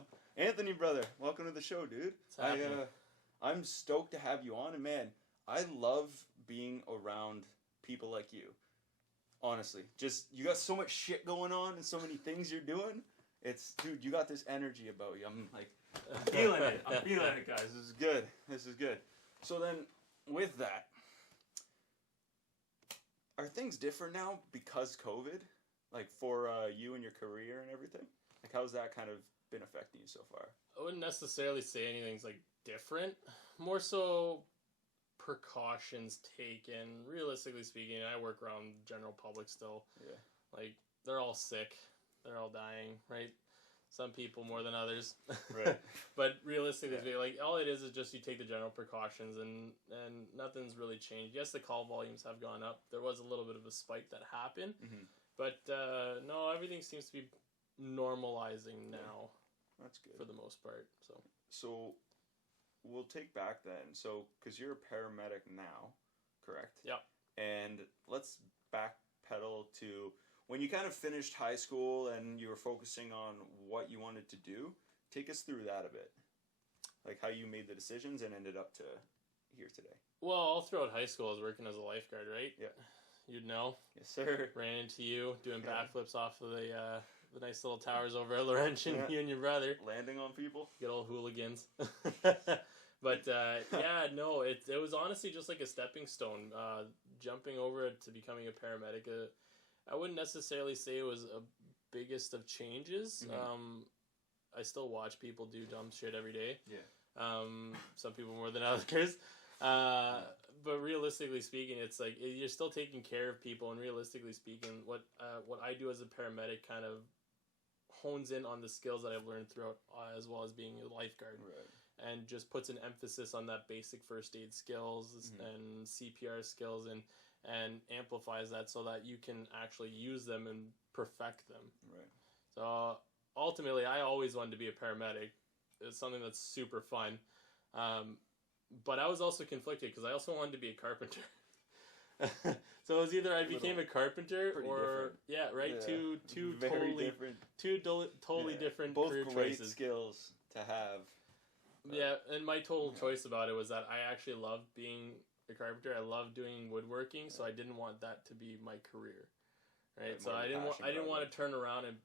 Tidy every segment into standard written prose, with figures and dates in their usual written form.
know. Anthony, brother, welcome to the show, dude. I'm stoked to have you on, and man, I love being around people like you. Honestly, just you got so much shit going on and so many things you're doing. Dude, you got this energy about you. I'm feeling it. I'm feeling it, guys. This is good. This is good. So then, with that, are things different now because COVID? Like for you and your career and everything? Like how's that kind of been affecting you so far? I wouldn't necessarily say anything's like different. More so precautions taken. Realistically speaking, I work around general public still. Yeah. Like they're all sick. They're all dying, right? Some people more than others. Right. But realistically, like all it is just you take the general precautions and nothing's really changed. Yes, the call volumes have gone up. There was a little bit of a spike that happened. Mm-hmm. But no, everything seems to be normalizing now. That's good. For the most part. So we'll take back then. So, because you're a paramedic now, correct? Yeah. And let's backpedal to when you kind of finished high school and you were focusing on what you wanted to do. Take us through that a bit. Like how you made the decisions and ended up to here today. Well, all throughout high school I was working as a lifeguard, right? Yeah. You'd know. Yes, sir. Ran into you doing backflips off of the nice little towers over at Laurentian, you and your brother. Landing on people. Good old hooligans. But yeah, no, it was honestly just like a stepping stone. Jumping over to becoming a paramedic. I wouldn't necessarily say it was a biggest of changes. Mm-hmm. I still watch people do dumb shit every day. Yeah. Some people more than others. But realistically speaking, it's like you're still taking care of people, and realistically speaking, what I do as a paramedic kind of hones in on the skills that I've learned throughout, as well as being a lifeguard, right. And just puts an emphasis on that basic first aid skills and CPR skills, and amplifies that so that you can actually use them and perfect them. Right. So ultimately, I always wanted to be a paramedic. It's something that's super fun. But I was also conflicted because I also wanted to be a carpenter. So it was either I became a carpenter or different. Two Very totally different. Totally different both career great choices. skills to have. Yeah, and my total choice about it was that I actually loved being a carpenter. I loved doing woodworking, so I didn't want that to be my career. Right? So I didn't want to turn around and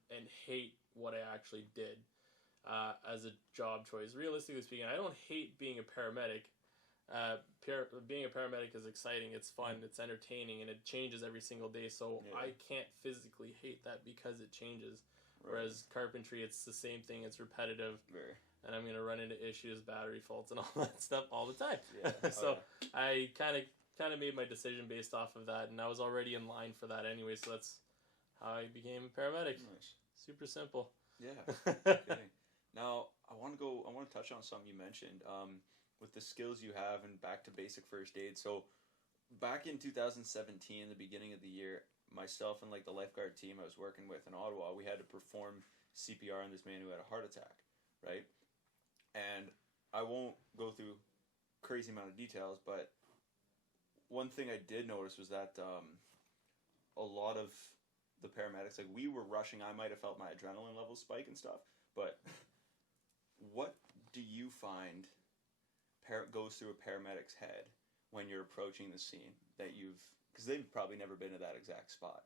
hate what I actually did as a job choice. Realistically speaking, I don't hate being a paramedic. Being a paramedic is exciting, it's fun, it's entertaining, and it changes every single day, so I can't physically hate that because it changes. Whereas carpentry, it's the same thing, it's repetitive, and I'm going to run into issues, battery faults, and all that stuff all the time. So I kind of made my decision based off of that, and I was already in line for that anyway, so that's how I became a paramedic. Nice. Super simple. Yeah. Okay. Now, I want to touch on something you mentioned. With the skills you have and back to basic first aid. So back in 2017, the beginning of the year, myself and the lifeguard team I was working with in Ottawa, we had to perform CPR on this man who had a heart attack, right? And I won't go through crazy amount of details, but one thing I did notice was that a lot of the paramedics, we were rushing. I might have felt my adrenaline levels spike and stuff, but what do you find goes through a paramedic's head when you're approaching the scene because they've probably never been to that exact spot.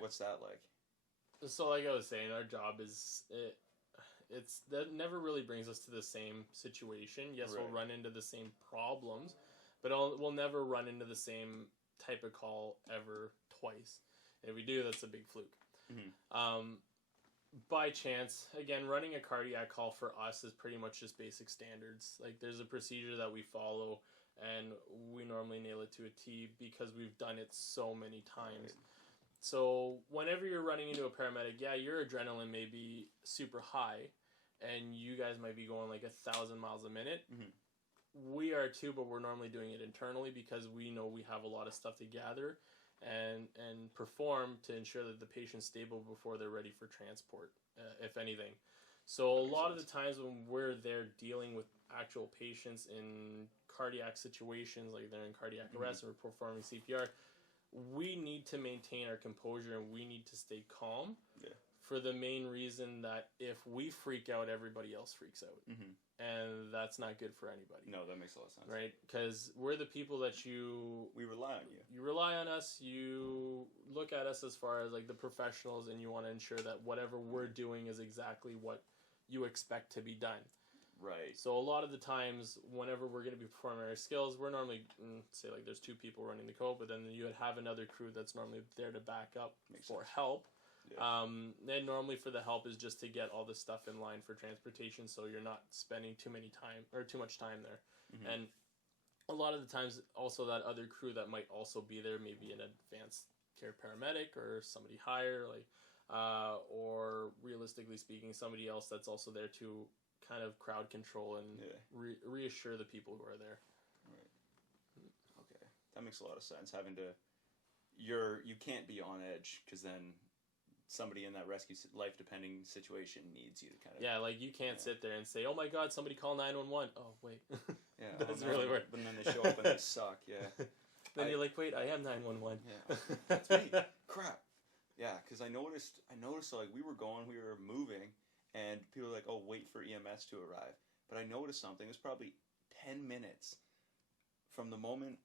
What's that like? So like I was saying, our job it's that never really brings us to the same situation. Yes, we'll run into the same problems, but we'll never run into the same type of call ever twice. And if we do, that's a big fluke. Mm-hmm. By chance, again, running a cardiac call for us is pretty much just basic standards. Like, there's a procedure that we follow, and we normally nail it to a T because we've done it so many times. Right. So whenever you're running into a paramedic, your adrenaline may be super high, and you guys might be going 1,000 miles a minute. Mm-hmm. We are too, but we're normally doing it internally because we know we have a lot of stuff to gather and perform to ensure that the patient's stable before they're ready for transport, if anything. So a lot of the times when we're there dealing with actual patients in cardiac situations, like they're in cardiac arrest and we're performing CPR, we need to maintain our composure and we need to stay calm for the main reason that if we freak out, everybody else freaks out. Mm-hmm. And that's not good for anybody. No, that makes a lot of sense. Right? Because we're the people that we rely on you. You rely on us. You look at us as far as like the professionals, and you want to ensure that whatever we're doing is exactly what you expect to be done. Right. So a lot of the times, whenever we're going to be performing our skills, we're normally, say like there's 2 people running the code, but then you would have another crew that's normally there to back up for help. Yeah. And normally for the help is just to get all the stuff in line for transportation, so you're not spending too much time there. Mm-hmm. And a lot of the times, also that other crew that might also be there, maybe an advanced care paramedic or somebody higher, like, or realistically speaking, somebody else that's also there to kind of crowd control and reassure the people who are there. Right. Okay, that makes a lot of sense. Having to, you can't be on edge because then somebody in that rescue life depending situation needs you to kind of. Yeah, like you can't sit there and say, "Oh my God, somebody call 911." Oh wait. Yeah, that's really weird. But then they show up and they suck. Yeah. Then you're like, "Wait, I am 911." Yeah, that's me. Crap. Yeah, because I noticed like we were moving. And people were like, "Oh, wait for EMS to arrive." But I noticed something. It was probably 10 minutes from the moment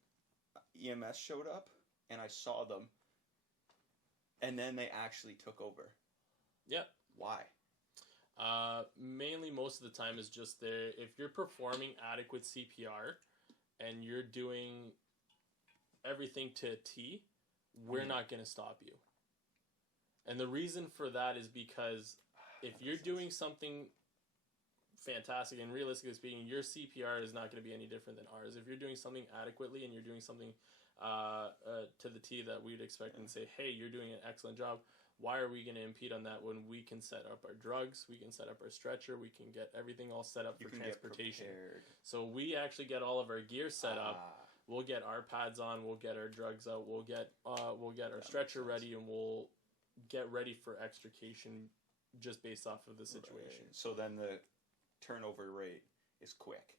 EMS showed up and I saw them, and then they actually took over. Yep. Why? Mainly, most of the time is just there. If you're performing adequate CPR and you're doing everything to a T, we're not going to stop you. And the reason for that is because if you're doing something fantastic, and realistically speaking, your CPR is not going to be any different than ours. If you're doing something adequately and you're doing something to the T that we'd expect and say, "Hey, you're doing an excellent job," why are we going to impede on that when we can set up our drugs, we can set up our stretcher, we can get everything all set up for transportation. So we actually get all of our gear set up. We'll get our pads on, we'll get our drugs out, we'll get our stretcher ready, and we'll get ready for extrication just based off of the situation. Right. So then the turnover rate is quick.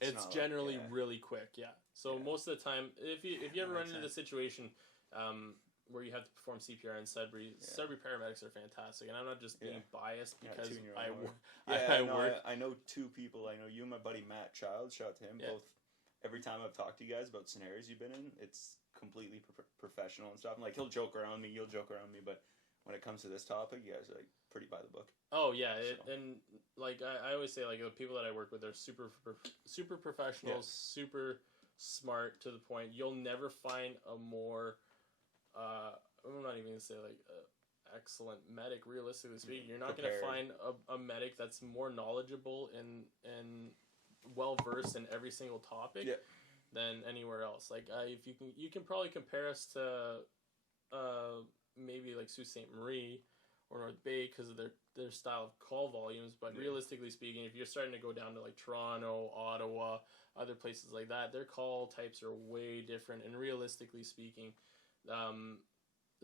It's generally really quick, yeah. So most of the time, if you ever run into the situation where you have to perform CPR in Sudbury, Sudbury paramedics are fantastic, and I'm not just being biased because I work. I know 2 people. I know you and my buddy Matt Child. Shout out to him. Both. Every time I've talked to you guys about scenarios you've been in, it's completely professional and stuff. And like he'll joke around me, you'll joke around me, but when it comes to this topic, you guys are like pretty by the book. Oh yeah, and like I always say, like the people that I work with are super professional, super smart to the point. You'll never find a more, I'm not even gonna say like excellent medic. Realistically speaking, you're not gonna find a medic that's more knowledgeable and well versed in every single topic than anywhere else. Like if you can probably compare us to maybe like Sault Ste. Marie or North Bay because of their style of call volumes, but realistically speaking, if you're starting to go down to like Toronto, Ottawa, other places like that, their call types are way different. And realistically speaking,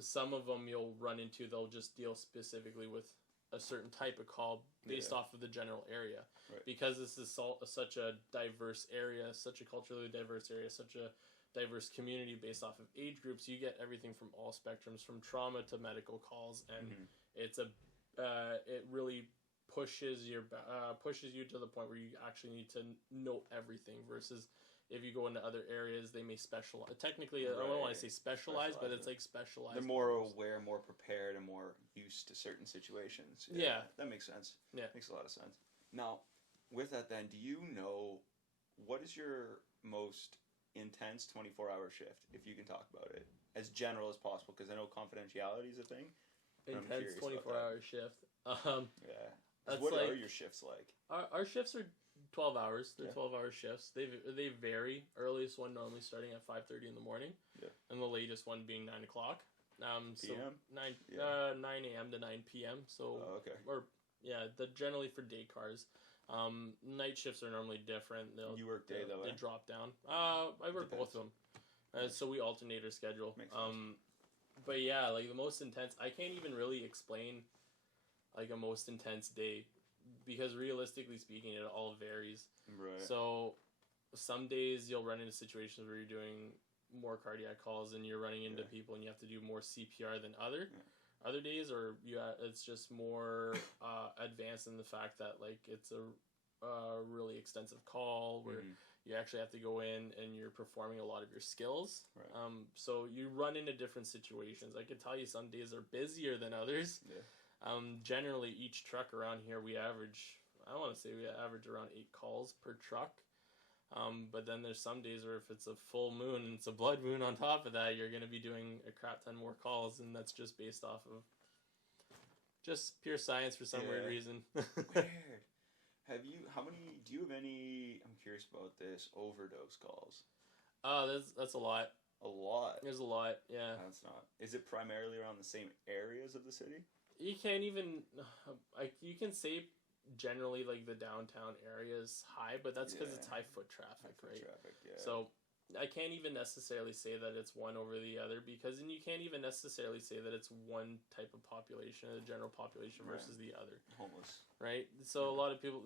some of them you'll run into, they'll just deal specifically with a certain type of call based off of the general area. Right. Because this is such a diverse area, such a culturally diverse area, such a diverse community based off of age groups, you get everything from all spectrums, from trauma to medical calls, and it's it really pushes you to the point where you actually need to know everything, versus if you go into other areas, they may specialize. Technically, I don't want to say specialize, but it's like specialized. They're more aware, more prepared, and more used to certain situations. Yeah. That makes sense. Yeah. Makes a lot of sense. Now, with that then, do you know what is your most intense 24-hour shift, if you can talk about it as general as possible, because I know confidentiality is a thing. Intense 24-hour shift. What are your shifts like? Our shifts are 12 hours. They're 12-hour shifts. They vary. Earliest one normally starting at 5:30 in the morning, and the latest one being 9 o'clock. So PM? 9 a.m. to 9 p.m. So generally for day cars. Night shifts are normally different. You work day though. They drop down. I work both of them, so we alternate our schedule. Makes sense. But yeah, like the most intense, I can't even really explain like a most intense day, because realistically speaking, it all varies. Right. So some days you'll run into situations where you're doing more cardiac calls and you're running into people and you have to do more CPR than other. other days, or it's just more advanced in the fact that like it's a really extensive call where you actually have to go in and you're performing a lot of your skills. Right. So you run into different situations. I can tell you some days are busier than others. Yeah. Generally, each truck around here we average around 8 calls per truck. But then there's some days where if it's a full moon and it's a blood moon on top of that, you're going to be doing a crap ton more calls, and that's just based off of just pure science for some weird reason. Weird. Do you have any, I'm curious about this, overdose calls? That's a lot. A lot? There's a lot, yeah. That's not. Is it primarily around the same areas of the city? You can't even, you can say generally like the downtown area is high, but that's because it's high foot traffic, right? Traffic, yeah. So I can't even necessarily say that it's one over the other, because and you can't even necessarily say that it's one type of population, the general population versus the other. Homeless, right? So a lot of people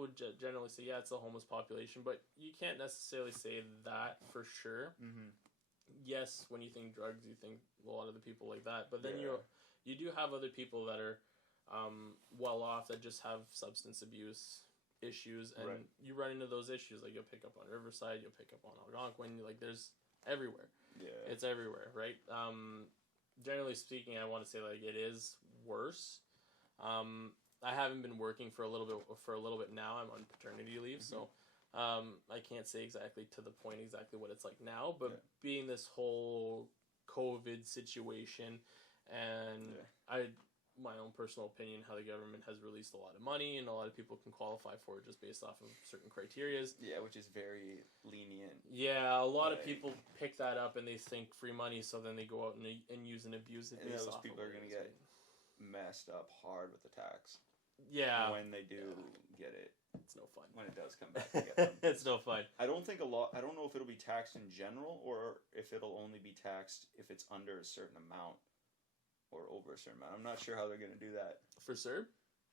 would generally say, yeah, it's a homeless population, but you can't necessarily say that for sure. Yes, when you think drugs, you think a lot of the people like that, but then you do have other people that are well off that just have substance abuse issues, and you run into those issues. Like you'll pick up on Riverside, you'll pick up on Algonquin. Like there's everywhere. Yeah, it's everywhere, right? Generally speaking, I want to say like it is worse. I haven't been working for a little bit now. I'm on paternity leave, so I can't say exactly to the point exactly what it's like now. But being this whole COVID situation, and my own personal opinion, how the government has released a lot of money and a lot of people can qualify for it just based off of certain criterias. Yeah, which is very lenient. Yeah, a lot of people pick that up and they think free money, so then they go out and use and abuse it. And those people are going to get messed up hard with the tax. Yeah. When they do get it. It's no fun. When it does come back to get them. It's no fun. I don't know if it'll be taxed in general or if it'll only be taxed if it's under a certain amount. Or over a certain amount. I'm not sure how they're going to do that. For CERB?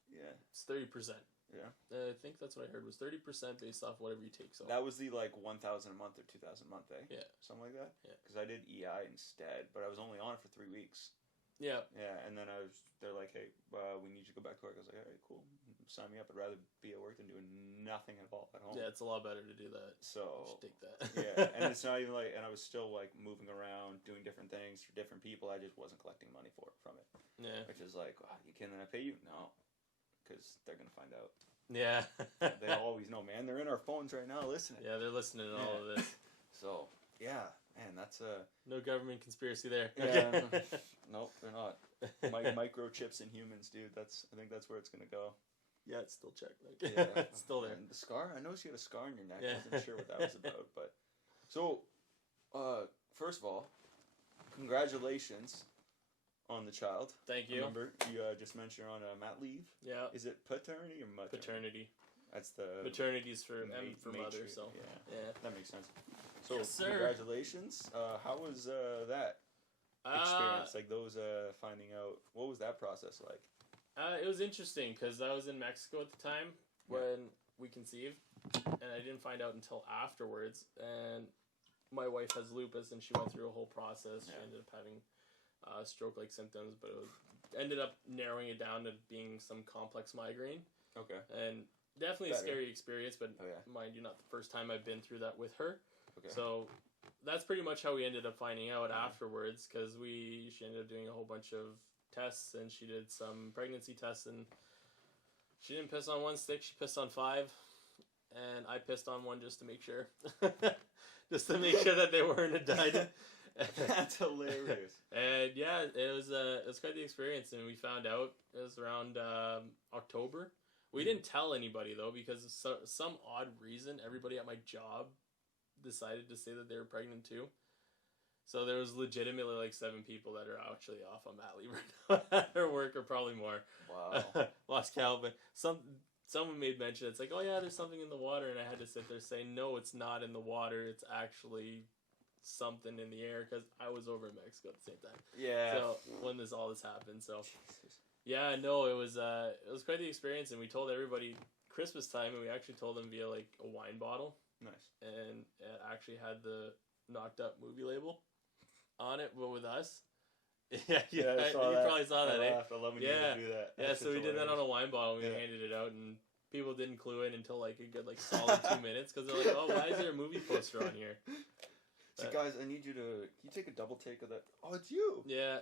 Yeah. It's 30%. Yeah. I think that's what I heard was 30% based off whatever you take. So that was the like 1,000 a month or 2,000 a month, eh? Yeah. Something like that? Yeah. Because I did EI instead, but I was only on it for 3 weeks. Yeah. Yeah, and then they're like, hey, we need you to go back to work. I was like, all right, cool. Sign me up. I'd rather be at work than doing nothing at all at home. Yeah, it's a lot better to do that. So you should take that. Yeah, and it's not even like, and I was still like moving around, doing different things for different people. I just wasn't collecting money from it. Yeah. Which is like, oh, can I pay you? No, because they're gonna find out. Yeah. They always know, man. They're in our phones right now listening. Yeah, they're listening to all of this. So yeah, man, that's no government conspiracy there. Yeah. Nope, they're not. Microchips in humans, dude. I think that's where it's gonna go. Yeah, it's still checked. Yeah, it's still there. And the scar? I noticed you had a scar on your neck. Yeah. I wasn't sure what that was about. But so, first of all, congratulations on the child. Thank you. Remember, you just mentioned you're on mat leave. Yeah. Is it paternity or maternity? Paternity. That's the maternity's for mother. So yeah, that makes sense. So yes, sir. Congratulations. How was that experience? Like those finding out. What was that process like? It was interesting because I was in Mexico at the time when we conceived, and I didn't find out until afterwards. And my wife has lupus, and she went through a whole process. She ended up having stroke-like symptoms, but it ended up narrowing it down to being some complex migraine. Okay. And definitely a scary experience, but mind you, not the first time I've been through that with her. Okay. So that's pretty much how we ended up finding out afterwards, because she ended up doing a whole bunch of tests, and she did some pregnancy tests, and she didn't piss on one stick, she pissed on 5, and I pissed on one just to make sure. Just to make sure that they weren't indicted. That's hilarious. And yeah, it was quite the experience, and we found out it was around October. We didn't tell anybody though, because of some odd reason everybody at my job decided to say that they were pregnant too. So there was legitimately like 7 people that are actually off on mat leave right now at their work, or probably more. Wow. Lost count, but someone made mention. It's like, oh yeah, there's something in the water, and I had to sit there saying, no, it's not in the water. It's actually something in the air, because I was over in Mexico at the same time. Yeah. So when all this happened, so yeah, no, it was quite the experience, and we told everybody Christmas time, and we actually told them via like a wine bottle. Nice. And it actually had the Knocked Up movie label on it, but with us, Yeah, I you saw that. probably saw that, I eh? laughed. I love when you Yeah. do that. Yeah, That so shit's we did that on a hilarious. wine bottle, and we Yeah. handed it out, and people didn't clue in until like a good like solid 2 minutes, because they're like, oh, why is there a movie poster on here? So guys, I need you to. Can you take a double take of that? Oh, it's you. Yeah.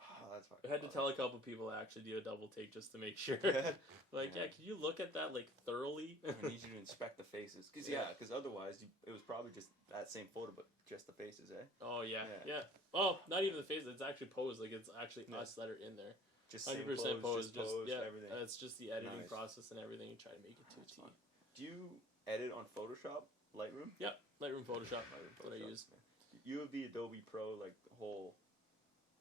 Oh, that's fine. I had to tell a couple people to actually do a double take just to make sure. Yeah. Like, yeah, can you look at that like thoroughly? I need you to inspect the faces, because otherwise it was probably just that same photo, but just the faces, eh? Oh yeah. Oh, not even the faces. It's actually posed. Like it's actually us that are in there. Just 100% posed, posed. just everything. It's just the editing Nice. process and everything. You try to make it to a T. Do you edit on Photoshop, Lightroom? Yep, Lightroom, Photoshop. Lightroom, That's what I use. You have the Adobe Pro, like the whole.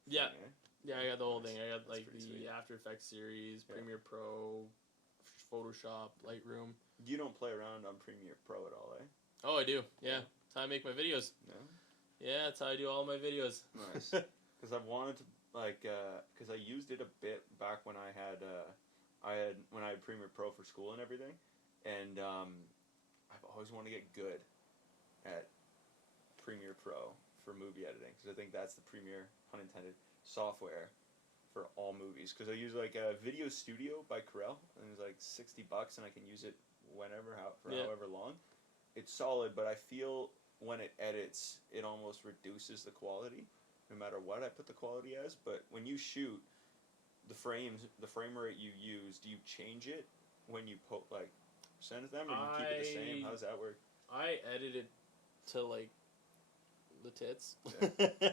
Yeah. Thing, eh? Yeah, I got the whole thing. I got That's like the pretty sweet. After Effects series, Premiere Pro, Photoshop, Lightroom. You don't play around on Premiere Pro at all, eh? Oh, I do. Yeah, that's how I make my videos. No. Yeah, that's how I do all my videos. Nice. Because I've wanted to because I used it a bit back when I had Premiere Pro for school and everything, and I've always wanted to get good at Premiere Pro for movie editing, because I think that's the premier, pun intended, software for all movies. Because I use like a Video Studio by Corel, and it's like $60, and I can use it whenever, however long. It's solid, but I feel when it edits, it almost reduces the quality, no matter what I put the quality as. But when you shoot, the frame rate you use, do you change it when you send them, or do you keep it the same? How does that work? I edit it to like the tits. Yeah.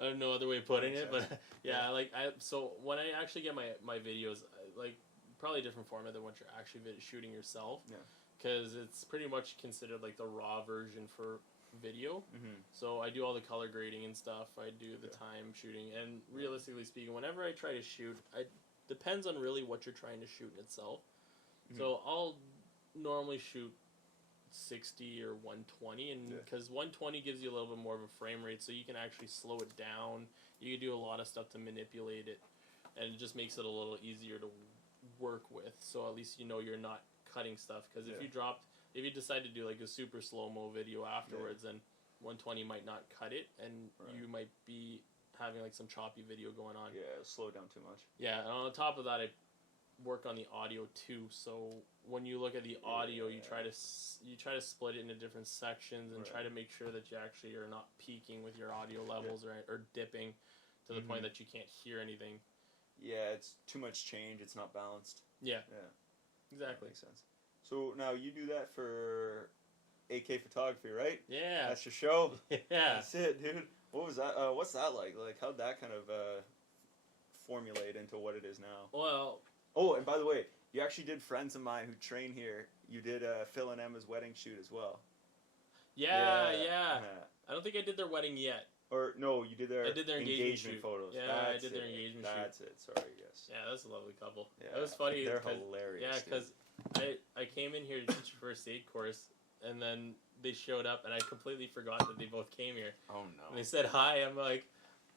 I don't know other way of putting it, Makes but yeah, so when I actually get my videos, like probably a different format than what you're actually shooting yourself. Yeah. Because it's pretty much considered like the raw version for video. Mm-hmm. So I do all the color grading and stuff. I do the time shooting, and realistically speaking, whenever I try to shoot, it depends on really what you're trying to shoot in itself. Mm-hmm. So I'll normally shoot 60 or 120, and because 120 gives you a little bit more of a frame rate, so you can actually slow it down. You can do a lot of stuff to manipulate it, and it just makes it a little easier to work with. So at least you know you're not cutting stuff, because if you decide to do like a super slow-mo video afterwards, then 120 might not cut it, and you might be having like some choppy video going on. Yeah, it'll slow down too much. Yeah, and on top of that, I work on the audio too. So when you look at the audio, you try to split it into different sections and try to make sure that you actually are not peaking with your audio levels or dipping to the point that you can't hear anything. Yeah, it's too much change. It's not balanced. Yeah. Yeah. Exactly. That makes sense. So now you do that for AK Photography, right? Yeah. That's your show? Yeah. That's it, dude. What was that? What's that like? Like, how'd that kind of formulate into what it is now? Well... Oh, and by the way, you actually did friends of mine who train here. You did Phil and Emma's wedding shoot as well. Yeah. I don't think I did their wedding yet. Or, no, you did their engagement photos. Yeah, I did their engagement shoot. That's it. Sorry, yes. Yeah, that's a lovely couple. Yeah, it was funny. They're hilarious. Yeah, because I came in here to teach a first aid course, and then they showed up, and I completely forgot that they both came here. Oh, no. And they said hi. I'm like,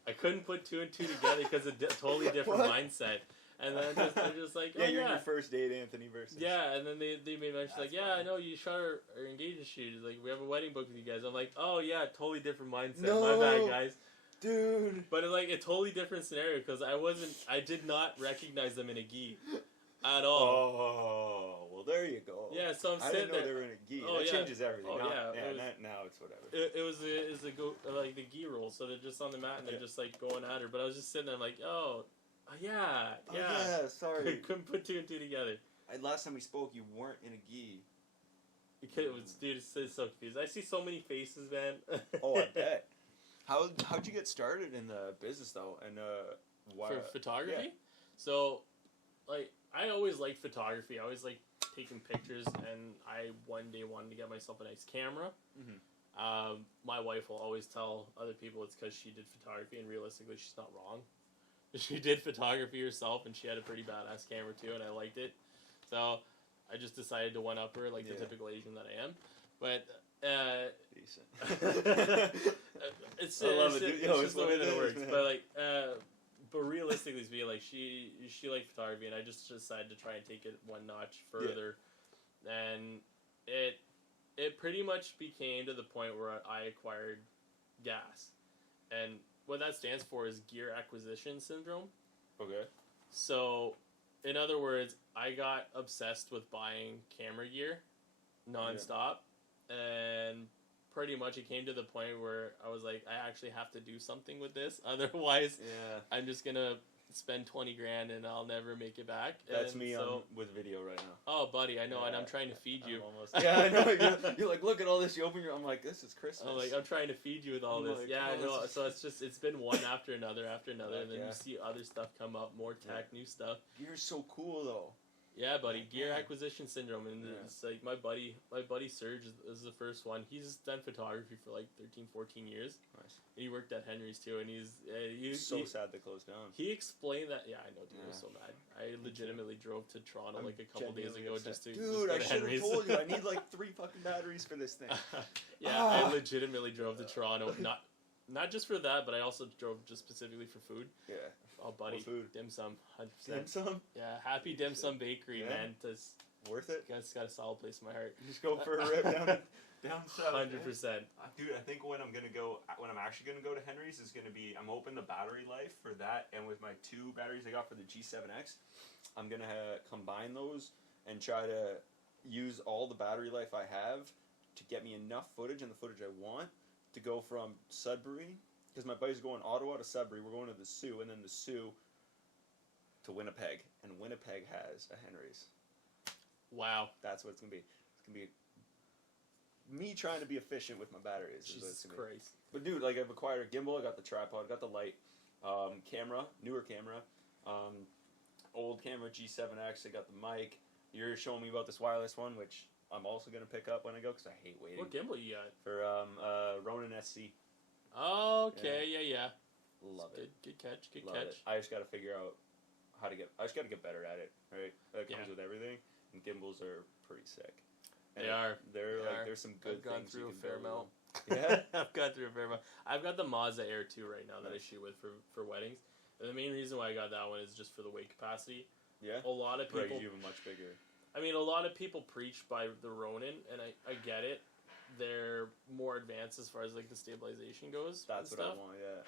I couldn't put two and two together because of a totally different mindset. And then they're just like, oh, you're in your first date, Anthony, versus... Yeah, and then they made mention, like, yeah, I know you shot our engagement shoot. Like, we have a wedding book with you guys. I'm like, oh, yeah, totally different mindset. No. My bad, guys. Dude. But, like, a totally different scenario, because I did not recognize them in a gi at all. Oh, well, there you go. Yeah, so I'm sitting there. I didn't know they were in a gi. Oh, that changes everything. Oh, Now it's whatever. It was like the gi roll, so they're just on the mat, and they're just, like, going at her. But I was just sitting there, like, yeah. Sorry. Couldn't put two and two together. Last time we spoke, you weren't in a gi. Dude, it's so confused. I see so many faces, man. Oh, I bet. How'd you get started in the business though, and why? For photography? Yeah. So, like, I always liked photography. I always liked taking pictures, and I one day wanted to get myself a nice camera. Mm-hmm. My wife will always tell other people it's because she did photography, and realistically, she's not wrong. She did photography herself, and she had a pretty badass camera too, and I liked it. So I just decided to one-up her like the typical Asian that I am. But decent. it's I love it. It's just the way that it works. Man. But realistically speaking, like she liked photography, and I just decided to try and take it one notch further. Yeah. And it pretty much became to the point where I acquired gas. And what that stands for is gear acquisition syndrome. Okay. So, in other words, I got obsessed with buying camera gear nonstop, and pretty much it came to the point where I was like, I actually have to do something with this. Otherwise, I'm just gonna spend 20 grand and I'll never make it back. That's and me with video right now. Oh, buddy, I know, and I'm trying to feed you. Yeah, I know. You're like, look at all this. You open your. I'm like, this is Christmas. I'm trying to feed you with all this. Like, yeah, I know. So it's been one after another, and then you see other stuff come up, more tech, new stuff. Gear's so cool though. Yeah, buddy, gear acquisition syndrome, and it's like my buddy Serge is the first one. He's done photography for like 13, 14 years. Nice. And he worked at Henry's too, and he's sad they closed down. He explained that. Yeah, I know, dude. I was so mad. I legitimately drove to Toronto like a couple days ago just to Dude, just I should have told you. I need like 3 fucking batteries for this thing. I legitimately drove to Toronto, not just for that, but I also drove just specifically for food. Yeah. Oh, buddy, food? Dim sum, 100%. Dim sum? Yeah, Happy Dim Sum Bakery, man. It's worth it. It's got a solid place in my heart. Just go for a rip down south. 100%. Dude, I think when I'm actually gonna go to Henry's is gonna be, I'm hoping the battery life for that, and with my 2 batteries I got for the G7X, I'm gonna combine those and try to use all the battery life I have to get me enough footage and the footage I want to go from Sudbury, because my buddy's going Ottawa to Sudbury, we're going to the Sioux, and then the Sioux to Winnipeg, and Winnipeg has a Henry's. Wow. That's what it's going to be. It's going to be me trying to be efficient with my batteries. Jesus Christ. But dude, like, I've acquired a gimbal, I got the tripod, got the light, camera, newer camera, old camera, G7X, I got the mic. You're showing me about this wireless one, which I'm also going to pick up when I go, because I hate waiting. What gimbal you got? For Ronin SC. Oh, okay, yeah. Love it. Good catch. Love it. I just got to figure out I just got to get better at it, right? That comes with everything, and gimbals are pretty sick. And there's some good things you can fair amount. Yeah? I've gone through a fair amount. I've got the Mazda Air 2 right now that I shoot with for weddings. And the main reason why I got that one is just for the weight capacity. Yeah? A lot of people... Right, you have a much bigger... I mean, a lot of people preach by the Ronin, and I get it. They're more advanced as far as like the stabilization goes. That's what I want, yeah.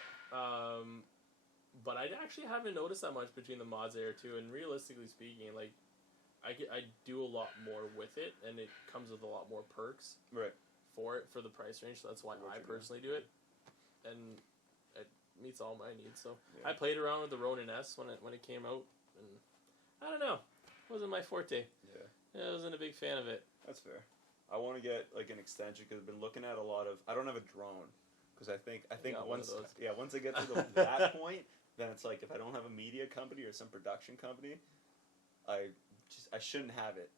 But I actually haven't noticed that much between the Mazda Air 2, and realistically speaking, like I do a lot more with it, and it comes with a lot more perks. Right. For the price range, so that's why I personally do it, and it meets all my needs. So I played around with the Ronin S when it came out, and I don't know, it wasn't my forte. I wasn't a big fan of it. That's fair. I want to get like an extension because I've been looking at a lot of. I don't have a drone because I think once I get to that point, then it's like if I don't have a media company or some production company, I shouldn't have it.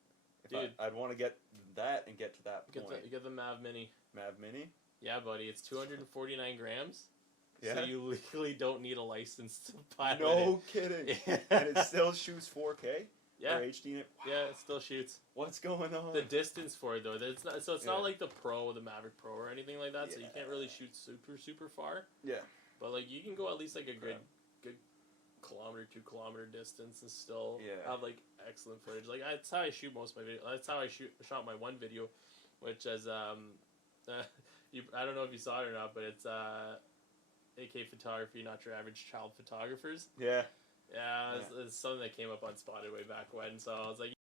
Dude, I'd want to get that and get to that point. You get the Mav Mini. Mav Mini? Yeah, buddy. It's 249 grams. Yeah. So you legally don't need a license to pilot it. No kidding. And it still shoots 4K? Yeah. Or HD? Yeah, it still shoots. What's going on? The distance for it, though. It's not like the Maverick Pro or anything like that, so you can't really shoot super far. Yeah. But, like, you can go at least, like, a good kilometer, 2 kilometer distance and still have, like, excellent footage. Like, that's how I shoot most of my videos. That's how I shot my one video, which is, I don't know if you saw it or not, but it's, AK Photography, Not Your Average Child Photographers. Yeah. Yeah, it's something that came up on Spotted way back when, so I was like,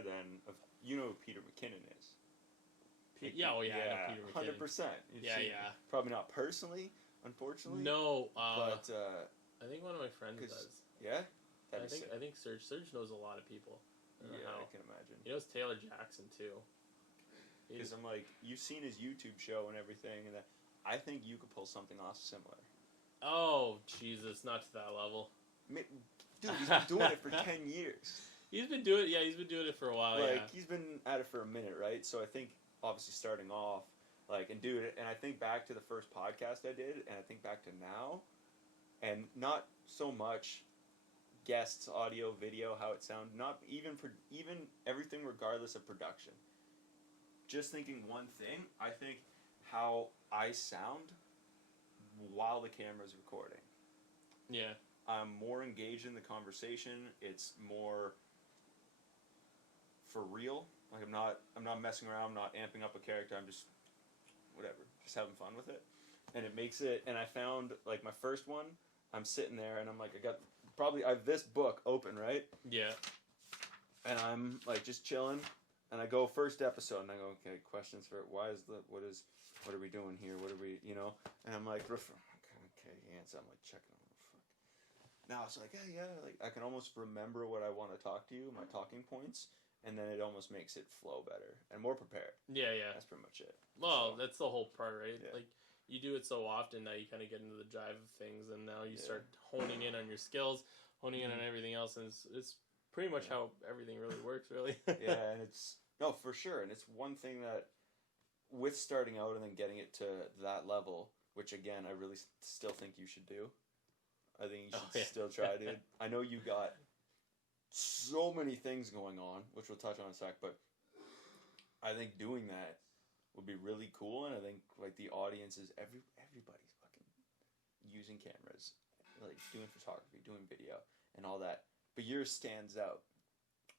than you know who Peter McKinnon is. I know Peter McKinnon. 100%. Yeah. Probably not personally, unfortunately. No, but I think one of my friends does. Yeah, I think Serge knows a lot of people. I can imagine. He knows Taylor Jackson too. Because I'm like, you've seen his YouTube show and everything, and I think you could pull something off similar. Oh Jesus, not to that level. Dude, he's been doing it for 10 years. He's been doing it for a while. He's been at it for a minute, right? So I think obviously starting off, and I think back to the first podcast I did, and I think back to now, and not so much guests, audio, video, how it sounds, not even everything regardless of production. Just thinking one thing, I think how I sound while the camera's recording. Yeah. I'm more engaged in the conversation. It's more for real. Like I'm not messing around. I'm not amping up a character. I'm just having fun with it. And it makes it. And I found like my first one. I'm sitting there and I'm like, I have this book open, right? Yeah. And I'm like just chilling. And I go first episode and I go, okay, questions for what are we doing here? What are we, And I'm like, okay, answer. I'm like checking. Now it's like, yeah, like I can almost remember what I want to talk to you, my talking points, and then it almost makes it flow better and more prepared. Yeah. That's pretty much it. Well, that's the whole part, right? Yeah. Like you do it so often now you kind of get into the drive of things, and now you start honing in on your skills, honing in on everything else, and it's pretty much how everything really works, really. Yeah, and for sure, and it's one thing that with starting out and then getting it to that level, which again I really still think you should do. I think you should still try, dude. I know you got so many things going on, which we'll touch on in a sec, but I think doing that would be really cool, and I think like the audience is everybody's fucking using cameras, like doing photography, doing video, and all that. But yours stands out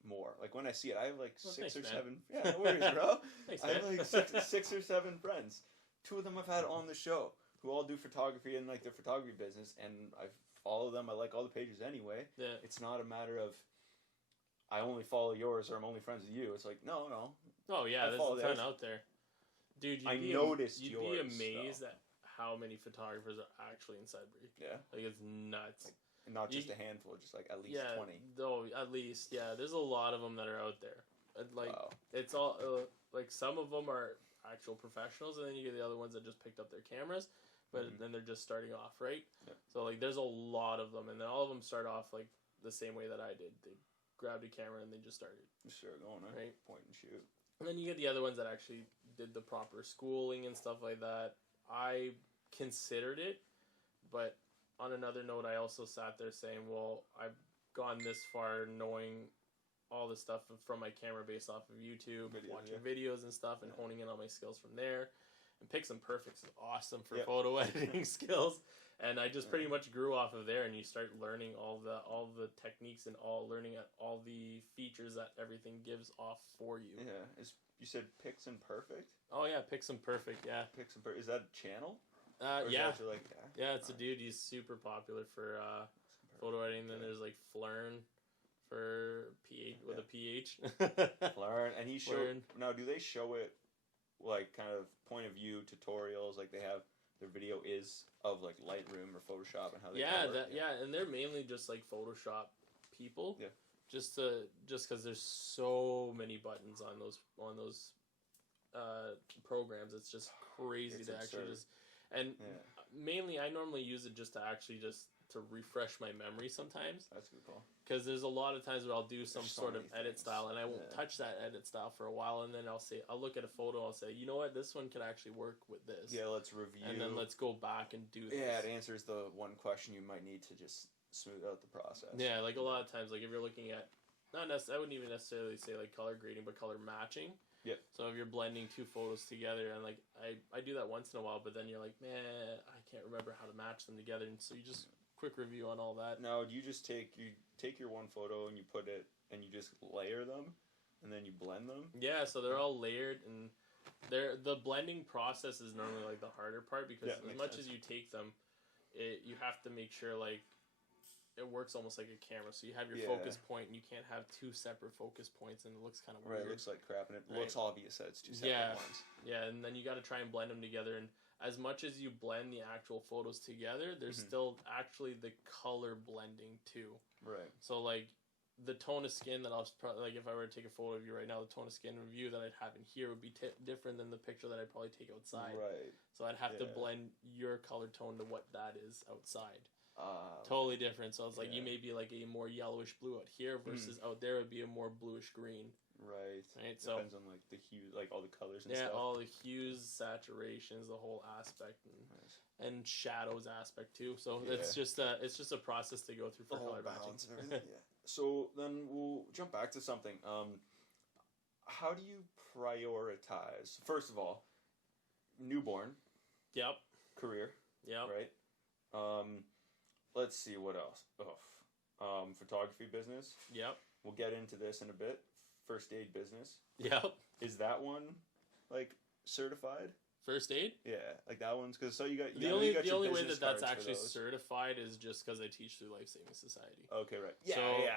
more. Like when I see it, I have like six or seven. Yeah, no worries, bro. Thanks, I have like six or seven friends. 2 of them I've had on the show who all do photography and like their photography business, and I've follow them. I like all the pages anyway. Yeah. It's not a matter of I only follow yours or I'm only friends with you. It's like no. Oh yeah, there's a ton out there, dude. You'd be amazed at how many photographers are actually in Sudbury. Yeah, like it's nuts. And not just a handful, just like at least 20. No, at least there's a lot of them that are out there. Like it's all like some of them are actual professionals, and then you get the other ones that just picked up their cameras. But then they're just starting off, right? Yeah. So, like, there's a lot of them. And then all of them start off, like, the same way that I did. They grabbed a camera and they just started. Just started going, right? Point and shoot. And then you get the other ones that actually did the proper schooling and stuff like that. I considered it. But on another note, I also sat there saying, well, I've gone this far knowing all the stuff from my camera based off of YouTube, watching videos and stuff, and honing in on my skills from there. And Picks and Perfects is awesome for photo editing skills, and I just pretty much grew off of there. And you start learning all the techniques and learning all the features that everything gives off for you. Yeah, you said Picks and Perfect? Oh yeah, Picks and Perfect. Yeah, Picks and Perfect. Is that a channel? It's a dude. He's super popular for photo editing. Then there's like Flern for PH with a PH. Flern, and he showed. Now, do they show it? Like kind of point of view tutorials, like they have their video is of like Lightroom or Photoshop and how they and they're mainly just like Photoshop people. Yeah. Just because there's so many buttons on those programs, it's just crazy to actually just mainly I normally use it just to refresh my memory sometimes. That's a good call. Because there's a lot of times where I'll do some sort of edit style and I won't touch that edit style for a while, and then I'll look at a photo, I'll say, you know what, this one could actually work with this. Yeah, let's review. And then let's go back and do this. Yeah, it answers the one question you might need to just smooth out the process. Yeah, like a lot of times, like if you're looking at, I wouldn't even necessarily say like color grading, but color matching. Yep. So if you're blending 2 photos together, and like I do that once in a while, but then you're like, man, I can't remember how to match them together, and so you just quick review on all that. Now, do you just take your one photo and you put it and you just layer them, and then you blend them? Yeah, so they're all layered, and the blending process is normally like the harder part, because as much as you take them, you have to make sure like it works almost like a camera. So you have your Yeah. focus point, and you can't have two separate focus points, and it looks kind of weird. Right, it looks like crap, and it Right. looks obvious that it's two separate ones. Yeah, and then you got to try and blend them together. And as much as you blend the actual photos together, there's still actually the color blending too. Right. So like the tone of skin that I was probably like, if I were to take a photo of you right now, the tone of skin review that I'd have in here would be different than the picture that I'd probably take outside. Right. So I'd have to blend your color tone to what that is outside. Uh, Totally different. So it's like you may be like a more yellowish blue out here versus out there would be a more bluish green. Right. So depends on like the hue, like all the colors and stuff. Yeah, all the hues, saturations, the whole aspect, and shadows aspect too. So it's just a process to go through for color balance matching. and everything. Yeah. So then we'll jump back to something. How do you prioritize? First of all, newborn. Yep. Career. Yep. Right. Let's see what else. Photography business. Yep. We'll get into this in a bit. First aid business. Yep. Is that one like certified? First aid? Yeah, like that one's because you got the only way that's actually certified is just because I teach through Life Saving Society. Okay, right.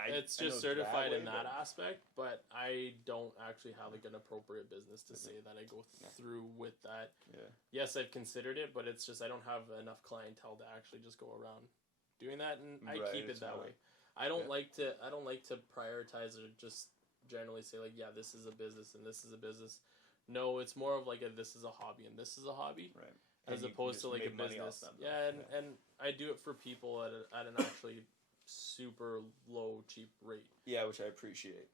It's just certified in that aspect, but I don't actually have like an appropriate business to say that I go through with that. Yeah. Yes, I've considered it, but it's just I don't have enough clientele to actually just go around doing that, and I keep it that way. I don't like to prioritize or just generally say like, yeah, this is a business and this is a business. No, it's more of like this is a hobby and this is a hobby, right? As opposed to like a business. And I do it for people at an actually super low, cheap rate. Yeah, which I appreciate.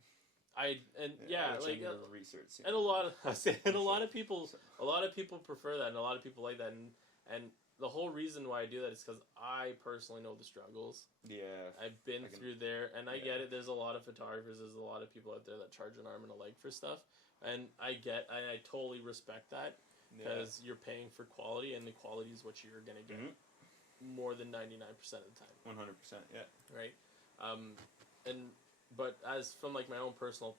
Research. And a lot of people prefer that, and a lot of people like that, and the whole reason why I do that is because I personally know the struggles. Yeah. I've been through there, and I get it. There's a lot of photographers, there's a lot of people out there that charge an arm and a leg for stuff. And I totally respect that because you're paying for quality, and the quality is what you're going to get more than 99% of the time. 100%, yeah. Right? But as from like my own personal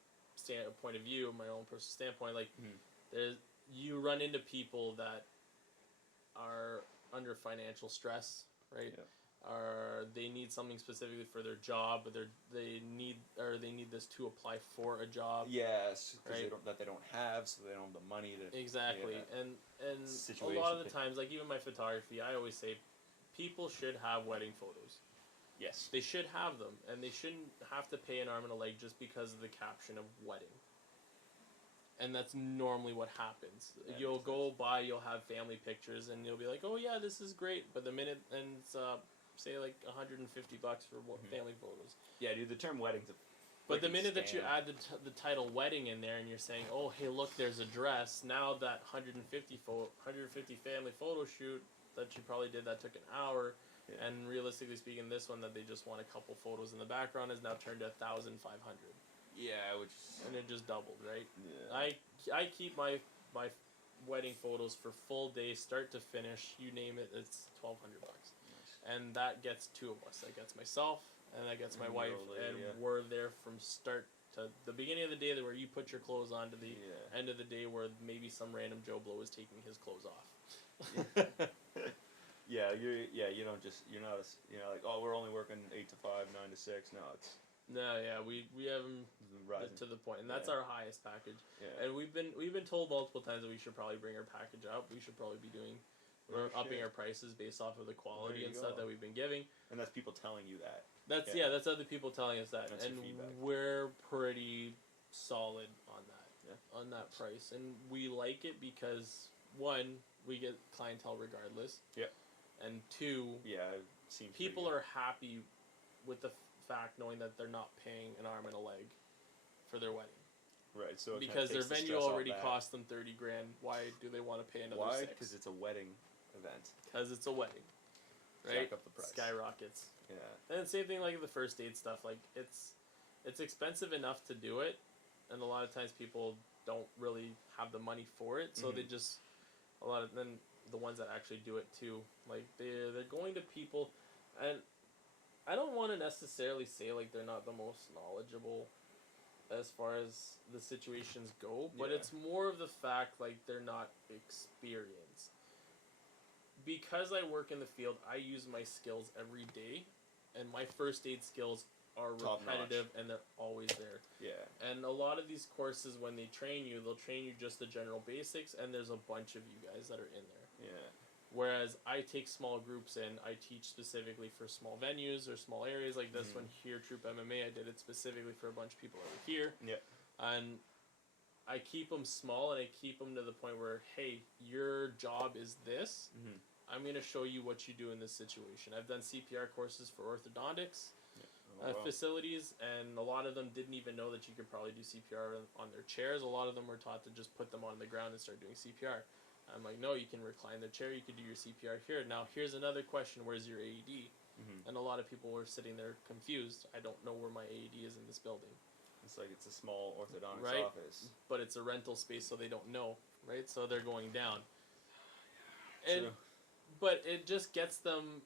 point of view, my own personal standpoint, like you run into people that are under financial stress, right? Yeah. They need something specifically for their job, but they need this to apply for a job. Yes, right? They don't have, so they don't have the money to. Exactly, and a lot of the times, like even my photography, I always say, people should have wedding photos. Yes, they should have them, and they shouldn't have to pay an arm and a leg just because of the caption of wedding. And that's normally what happens. Yeah, you'll go by, you'll have family pictures, and you'll be like, "Oh yeah, this is great." But the minute it's say like $150 for family photos. Yeah, dude, the term wedding's but the minute that you add the title wedding in there, and you're saying, "Oh, hey, look, there's a dress." Now that 150 family photo shoot that you probably did that took an hour, and realistically speaking, this one that they just want a couple photos in the background is now turned to 1,500. Yeah, and it just doubled, right? Yeah. I keep my wedding photos for full day, start to finish. You name it, it's $1,200, and that gets two of us. That gets myself, and that gets my wife, and we're there from start to the beginning of the day, where you put your clothes on, to the end of the day, where maybe some random Joe Blow is taking his clothes off. You don't just you're not like, oh, we're only working 8 to 5, 9 to 6. No, it's. No, yeah, we have them to the point, and that's our highest package. Yeah. And we've been told multiple times that we should probably bring our package up. We should probably be upping our prices based off of the quality and stuff that we've been giving. And that's people telling you that. That's other people telling us that, and we're pretty solid on that on that price, and we like it because one, we get clientele regardless. Yeah. And two, it seems people are happy with the fact knowing that they're not paying an arm and a leg for their wedding. Right, so because their venue already cost them $30,000, why do they want to pay another $6,000? Why? Because it's a wedding event. Because it's a wedding, right? Jack up the price. Skyrockets. Yeah. And same thing like the first aid stuff. Like it's expensive enough to do it, and a lot of times people don't really have the money for it, so they just then the ones that actually do it too, like they're going to people, and I don't want to necessarily say like they're not the most knowledgeable as far as the situations go, but it's more of the fact like they're not experienced. Because I work in the field, I use my skills every day, and my first aid skills are Top repetitive notch. and they're always there. Yeah. And a lot of these courses, when they train you, they'll train you just the general basics, and there's a bunch of you guys that are in there. Yeah. Whereas I take small groups in, I teach specifically for small venues or small areas like this one here, Troop MMA. I did it specifically for a bunch of people over here. Yeah. And I keep them small, and I keep them to the point where, hey, your job is this. Mm-hmm. I'm going to show you what you do in this situation. I've done CPR courses for orthodontics facilities, and a lot of them didn't even know that you could probably do CPR on their chairs. A lot of them were taught to just put them on the ground and start doing CPR. I'm like, no, you can recline the chair, you can do your CPR here. Now, here's another question, where's your AED? Mm-hmm. And a lot of people were sitting there confused. I don't know where my AED is in this building. It's like it's a small orthodontics office. But it's a rental space, so they don't know, right? So they're going down. True. But it just gets them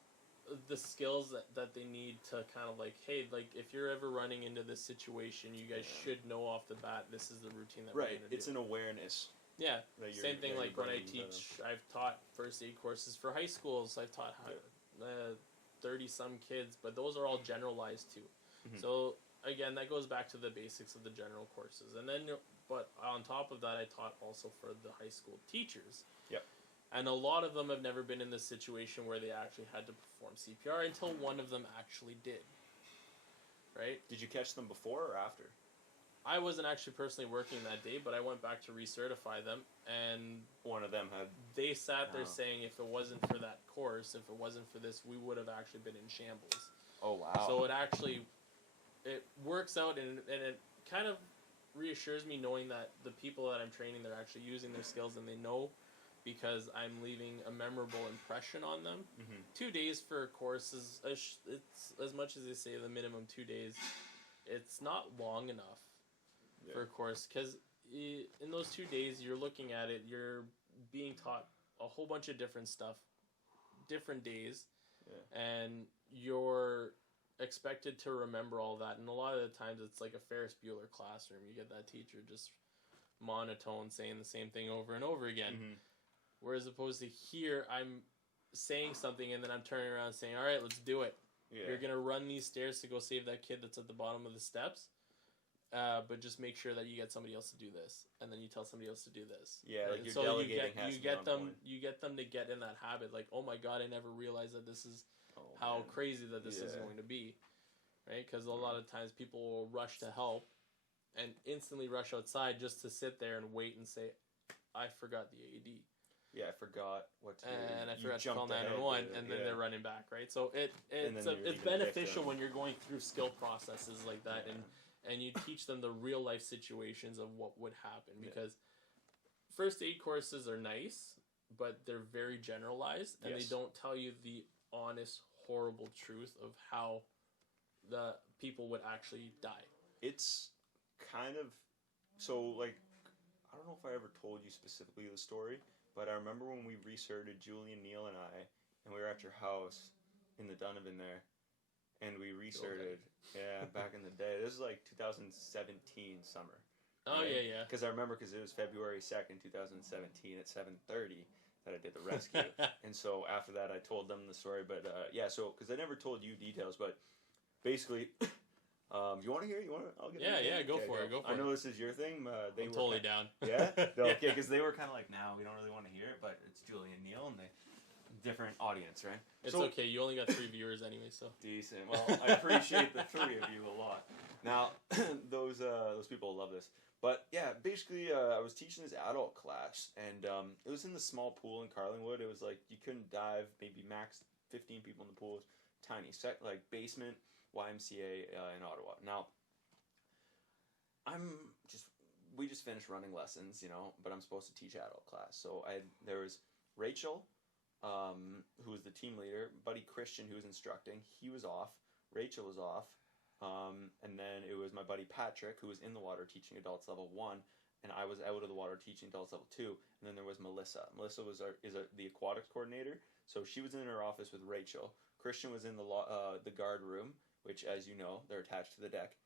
the skills that they need to kind of like, hey, like if you're ever running into this situation, you guys should know off the bat this is the routine that we're going to do. It's an awareness. Yeah. Same thing like when I teach, I've taught first aid courses for high schools. I've taught 30-some kids, but those are all generalized too. Mm-hmm. So again, that goes back to the basics of the general courses. And then, but on top of that, I taught also for the high school teachers. Yep. And a lot of them have never been in this situation where they actually had to perform CPR until one of them actually did. Right? Did you catch them before or after? I wasn't actually personally working that day, but I went back to recertify them, and one of them had... They sat there saying if it wasn't for that course, if it wasn't for this, we would have actually been in shambles. Oh, wow. So it works out, and it kind of reassures me knowing that the people that I'm training, they're actually using their skills, and they know, because I'm leaving a memorable impression on them. Mm-hmm. 2 days for a course is, it's as much as they say the minimum 2 days, it's not long enough for a course, because in those 2 days you're looking at it, you're being taught a whole bunch of different stuff, different days, and you're expected to remember all that, and a lot of the times it's like a Ferris Bueller classroom. You get that teacher just monotone saying the same thing over and over again. Mm-hmm. Whereas opposed to here, I'm saying something and then I'm turning around and saying, all right, let's do it. Yeah. You're going to run these stairs to go save that kid that's at the bottom of the steps. But just make sure that you get somebody else to do this, and then you tell somebody else to do this. Yeah, like so you get them to get in that habit. Like, oh my God, I never realized that this is how crazy that this is going to be, right? Because a lot of times people will rush to help, and instantly rush outside just to sit there and wait and say, I forgot the AED. Yeah, I forgot what to do. And I forgot to call 911, and then they're running back, right? So it's beneficial when you're going through skill processes like that, and you teach them the real life situations of what would happen, because first aid courses are nice, but they're very generalized, and they don't tell you the honest, horrible truth of how the people would actually die. It's kind of, so like, I don't know if I ever told you specifically the story, but I remember when we recerted, Julian, Neil, and I, and we were at your house in the Donovan there, and we recerted, back in the day. This is like 2017 summer. Oh, right? Yeah. Because I remember, because it was February 2nd, 2017 at 7:30 that I did the rescue. And so after that, I told them the story. But so, because I never told you details, but basically... you want to hear? I'll get go for it. I know this is your thing. They I'm totally down. Yeah? Okay, because they were kind of like, no, we don't really want to hear it, but it's Julie and Neil, and they different audience, right? It's okay. You only got 3 viewers anyway, so. Decent. Well, I appreciate the 3 of you a lot. Now, those people love this. But, yeah, basically, I was teaching this adult class, and it was in the small pool in Carlingwood. It was like, you couldn't dive, maybe max 15 people in the pool. It was tiny. Like, basement, YMCA in Ottawa. Now, we just finished running lessons, but I'm supposed to teach adult class. So there was Rachel, who was the team leader, Buddy Christian, who was instructing. He was off. Rachel was off. And then it was my buddy Patrick, who was in the water teaching adults level 1, and I was out of the water teaching adults level 2. And then there was Melissa. Melissa is the aquatics coordinator, so she was in her office with Rachel. Christian was in the guard room, which, as you know, they're attached to the deck.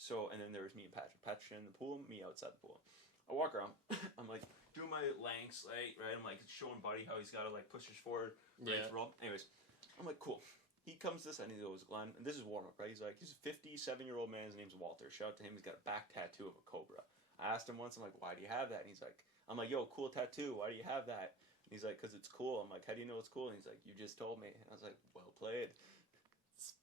So, and then there was me and Patrick. Patrick in the pool, me outside the pool. I walk around. I'm like doing my lang slate, right? I'm like showing Buddy how he's got to like push his forward, right, roll. Anyways, I'm like, cool. he comes to this and he goes, Glenn, and this is warm up, right? He's like, he's a 57-year-old man. His name's Walter. Shout out to him. He's got a back tattoo of a cobra. I asked him once, I'm like, why do you have that? And he's like, I'm like, yo, cool tattoo. Why do you have that? And he's like, because it's cool. I'm like, how do you know it's cool? And he's like, you just told me. And I was like, well played.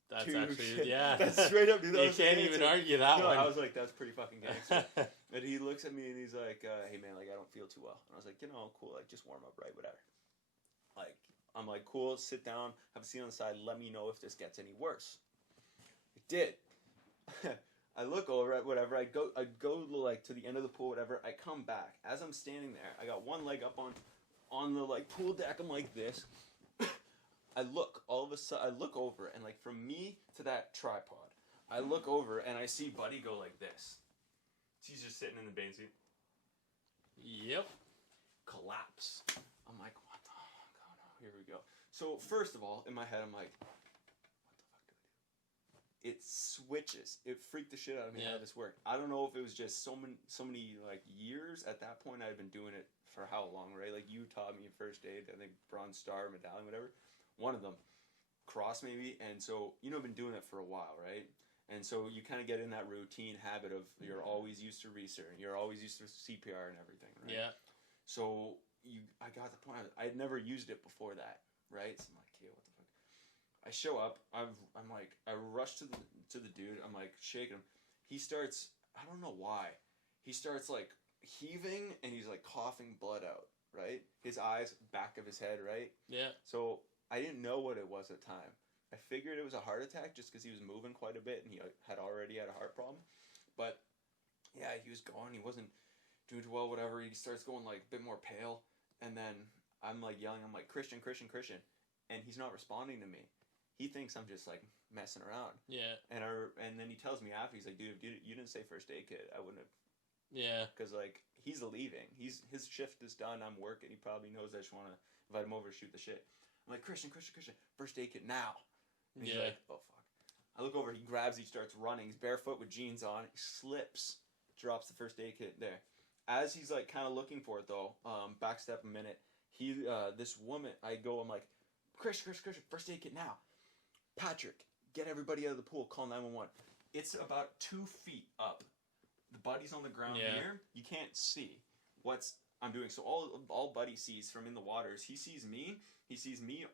That's Dude, actually, yeah. That's straight up, dude. You can't even argue that one. I was like, that's pretty fucking gangster. And he looks at me and he's like, hey man, like I don't feel too well. And I was like, cool, like just warm up, right? Whatever. Like, I'm like, cool, sit down, have a seat on the side, let me know if this gets any worse. It did. I look over at whatever, I go like to the end of the pool, whatever, I come back. As I'm standing there, I got one leg up on the like pool deck, I'm like this. I look, all of a sudden, I look over, and like from me to that tripod, I look over and I see Buddy go like this. He's just sitting in the bathing suit. Yep. Collapse. I'm like, what the fuck? Oh no, here we go. So first of all, in my head, I'm like, what the fuck do I do? It switches. It freaked the shit out of me how this worked. I don't know if it was just so many like years. At that point, I had been doing it for how long, right? Like you taught me first aid, I think bronze star, medallion, whatever. One of them, cross maybe, and so I've been doing it for a while, right? And so you kind of get in that routine habit of you're always used to research, you're always used to CPR and everything, right? Yeah. So I got the point. I had never used it before that, right? So I'm like, okay, what the fuck? I show up. I'm like, I rush to the dude. I'm like shaking him. He starts. I don't know why. He starts like heaving and he's like coughing blood out, right? His eyes, back of his head, right? Yeah. So I didn't know what it was at the time. I figured it was a heart attack just because he was moving quite a bit and he had already had a heart problem. But yeah, he was going. He wasn't doing too well, whatever. He starts going like a bit more pale. And then I'm like yelling, I'm like, Christian. And he's not responding to me. He thinks I'm just like messing around. Yeah. And then he tells me after, he's like, dude, you didn't say first aid kit. I wouldn't have. Yeah. Because like he's leaving. His shift is done. I'm working. He probably knows I just want to invite him over to shoot the shit. I'm like, Christian, first aid kit now. And he's like, oh fuck. I look over, he grabs, he starts running. He's barefoot with jeans on. He slips, drops the first aid kit there. As he's like kind of looking for it though, backstep a minute. This woman, I'm like, Christian, first aid kit now. Patrick, get everybody out of the pool, call 911. It's about 2 feet up. The Buddy's on the ground here. You can't see what's I'm doing. So all Buddy sees from in the waters, he sees me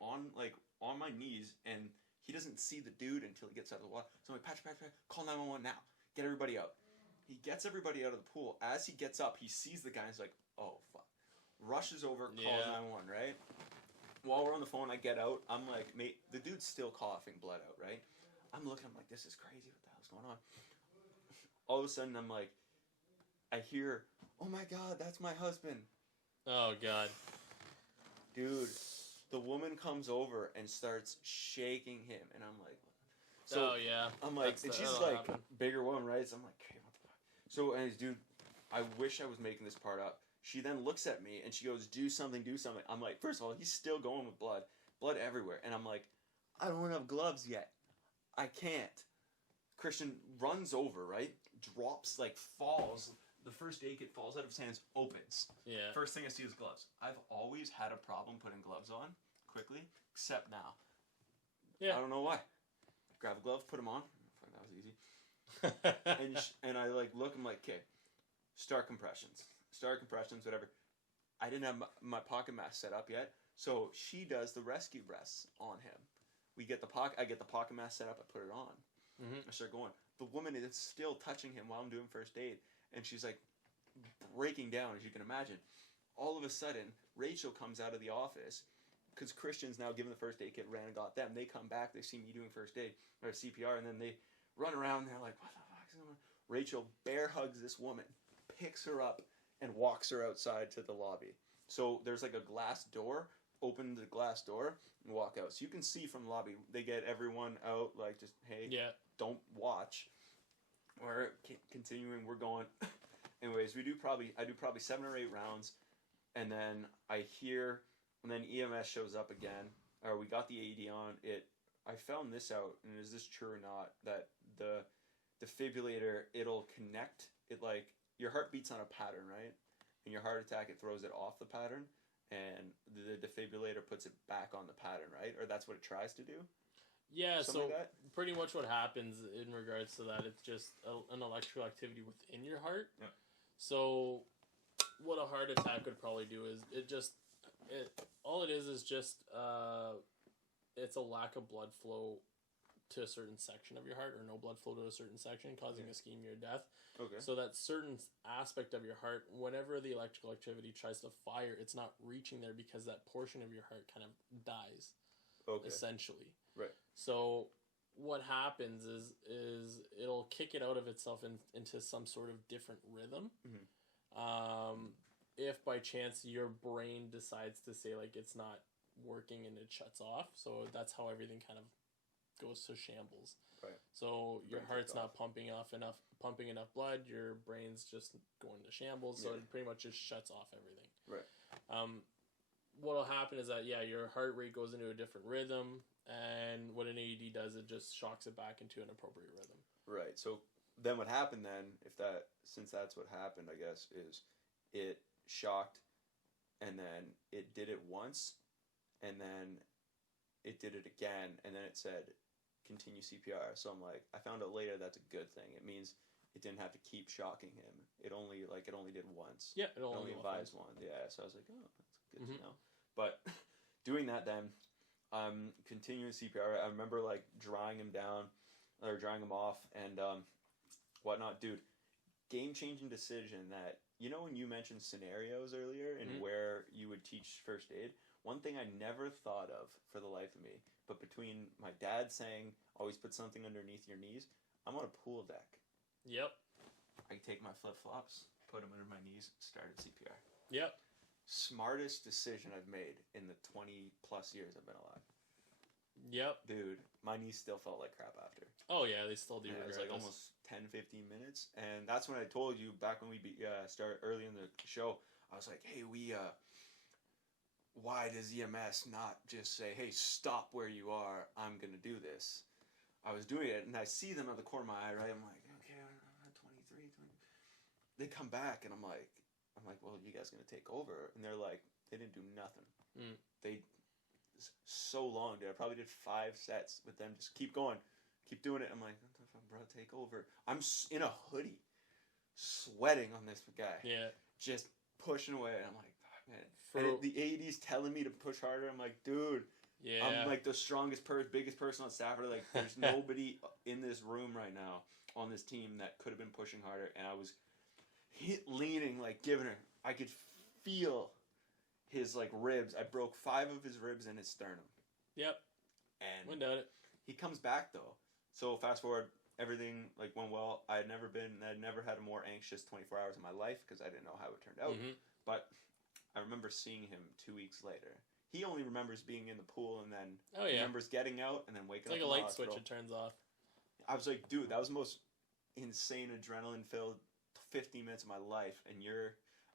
on my knees, and he doesn't see the dude until he gets out of the water. So I'm like, Patrick, call 911 now. Get everybody out. He gets everybody out of the pool. As he gets up, he sees the guy, and he's like, oh, fuck. Rushes over, calls 911, right? While we're on the phone, I get out. I'm like, mate, the dude's still coughing blood out, right? I'm looking, I'm like, this is crazy. What the hell's going on? All of a sudden, I'm like, I hear, oh my God, that's my husband. Oh, God. Dude, the woman comes over and starts shaking him, and I'm like, so, oh, yeah. I'm like, and she's like, bigger woman, right? So I'm like, okay, what the fuck? So, and dude, I wish I was making this part up. She then looks at me, and she goes, do something. I'm like, first of all, he's still going with blood everywhere. And I'm like, I don't have gloves yet. I can't. Christian runs over, right? Drops, like, falls. The first aid kit falls out of his hands, opens. Yeah. First thing I see is gloves. I've always had a problem putting gloves on quickly, except now. Yeah. I don't know why. Grab a glove, put them on. That was easy. and I like look. I'm like, okay, start compressions, whatever. I didn't have my pocket mask set up yet, so she does the rescue breaths on him. I get the pocket mask set up. I put it on. Mm-hmm. I start going. The woman is still touching him while I'm doing first aid. And she's like breaking down, as you can imagine. All of a sudden, Rachel comes out of the office because Christian's now given the first aid kit, ran and got them. They come back, they see me doing first aid or CPR, and then they run around and they're like, what the fuck is going on? Rachel bear hugs this woman, picks her up, and walks her outside to the lobby. So there's like a glass door, open the glass door, and walk out. So you can see from the lobby, they get everyone out, like just, hey, don't watch. We're continuing. We're going. Anyways, I do probably 7 or 8 rounds, and then I hear, and then EMS shows up again. Or we got the AED on it. I found this out, and is this true or not? That the defibrillator, it'll connect. It like your heart beats on a pattern, right? And your heart attack, it throws it off the pattern, and the defibrillator puts it back on the pattern, right? Or that's what it tries to do. Yeah, Something so like that? pretty much what happens in regards to that, it's just an electrical activity within your heart. Yeah. So what a heart attack would probably do is all it is just it's a lack of blood flow to a certain section of your heart, or no blood flow to a certain section, causing ischemia or death. Okay. So that certain aspect of your heart, whenever the electrical activity tries to fire, it's not reaching there because that portion of your heart kind of dies. Okay. Essentially. Right. So what happens is it'll kick it out of itself into some sort of different rhythm. If by chance your brain decides to say like it's not working and it shuts off, so that's how everything kind of goes to shambles. Right. So your heart's not pumping enough blood, your brain's just going to shambles, so it pretty much just shuts off everything. Right. What'll happen is that your heart rate goes into a different rhythm, and what an AED does, it just shocks it back into an appropriate rhythm. Right. So then what happened then, since that's what happened, I guess, is it shocked, and then it did it once, and then it did it again, and then it said continue CPR. So I'm like, I found out later that's a good thing. It means it didn't have to keep shocking him. It only did once. Yeah, it only advised once. Yeah, so I was like, oh, that's good to know. But doing that then, continuing CPR, I remember like drying him off and whatnot. Dude, game-changing decision that, when you mentioned scenarios earlier and where you would teach first aid, one thing I never thought of for the life of me, but between my dad saying, always put something underneath your knees, I'm on a pool deck. Yep. I take my flip-flops, put them under my knees, started CPR. Yep. Smartest decision I've made in the 20-plus years I've been alive. Yep. Dude, my knees still felt like crap after. Oh, yeah, they still do. Yeah, it was like almost 10, 15 minutes. And that's when I told you, back when we started early in the show, I was like, hey, why does EMS not just say, hey, stop where you are, I'm going to do this? I was doing it, and I see them at the corner of my eye, right? I'm like, okay, I'm 23, 20. They come back, and I'm like, well, you guys going to take over? And they're like, they didn't do nothing. So long, dude. I probably did 5 sets with them. Just keep going. Keep doing it. I'm like, what the fuck, bro, take over. I'm in a hoodie, sweating on this guy. Yeah. Just pushing away. And I'm like, oh, man. And the AED's telling me to push harder. I'm like, dude. Yeah. I'm like the strongest biggest person on staff. Like, there's nobody in this room right now on this team that could have been pushing harder. And I was leaning, like, giving her. I could feel his, like, ribs. I broke 5 of his ribs in his sternum. Yep. And went down it. He comes back, though. So fast forward, everything, like, went well. I'd never had a more anxious 24 hours in my life because I didn't know how it turned out. But I remember seeing him 2 weeks later. He only remembers being in the pool and then remembers getting out and then waking up. It's like a light switch, it turns off. I was like, dude, that was the most insane adrenaline-filled 15 minutes of my life, and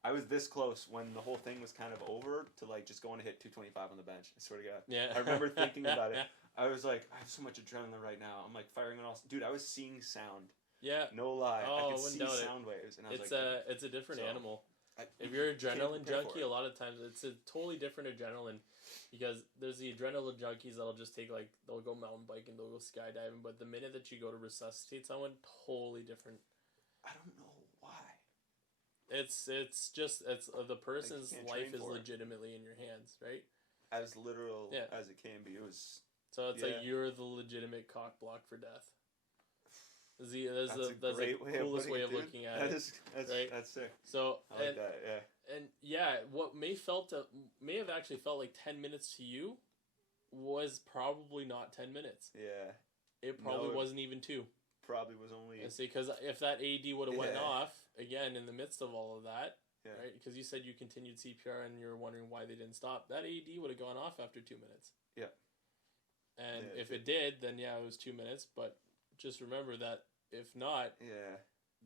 I was this close when the whole thing was kind of over to like just going to hit 225 on the bench. I swear to God. Yeah. I remember thinking about it. I was like, I have so much adrenaline right now. I'm like firing on all. Dude, I was seeing sound. Yeah. No lie. Oh, I could see sound waves, and I was it's a different animal. If you're an adrenaline junkie, a lot of times it's a totally different adrenaline, because there's the adrenaline junkies that'll just take they'll go mountain biking, they'll go skydiving, but the minute that you go to resuscitate someone, totally different. I don't know why. It's the person's life is legitimately in your hands, right? As literal as it can be. It was. So it's like you're the legitimate cock block for death. That's the coolest way of looking at it. Right? That's sick. So I like that, yeah. And what may have actually felt like 10 minutes to you was probably not 10 minutes. Yeah. It probably wasn't even 2. Probably was only. I see, because if that AED would have went off again in the midst of all of that, right? Because you said you continued CPR and you're wondering why they didn't stop. That AED would have gone off after 2 minutes. Yeah. And if it did, then it was 2 minutes. But just remember that if not,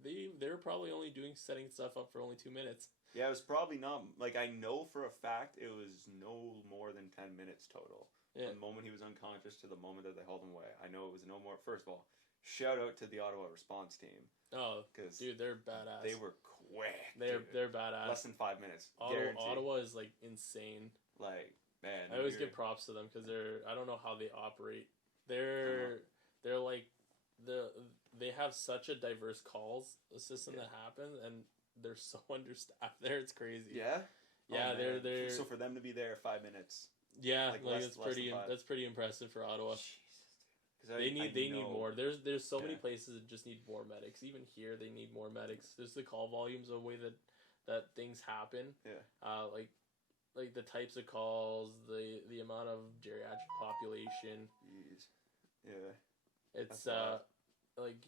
they're probably only setting stuff up for only 2 minutes. Yeah, it was probably not, like, I know for a fact it was no more than 10 minutes total. Yeah. From the moment he was unconscious to the moment that they held him away. I know it was no more. First of all, shout out to the Ottawa response team. Oh, dude, they're badass. They were quick. They're badass. Less than 5 minutes. Ottawa is, like, insane. Like, man. I always give props to them because I don't know how they operate They're like they have such a diverse calls system that happens, and they're so understaffed there. It's crazy. Yeah. Yeah, they're so for them to be there 5 minutes. Yeah, like that's pretty impressive for Ottawa. They need more. There's so many places that just need more medics. Even here, they need more medics. There's the call volumes, the way that things happen. Yeah. Like the types of calls, the amount of geriatric population. Jeez. Yeah. It's like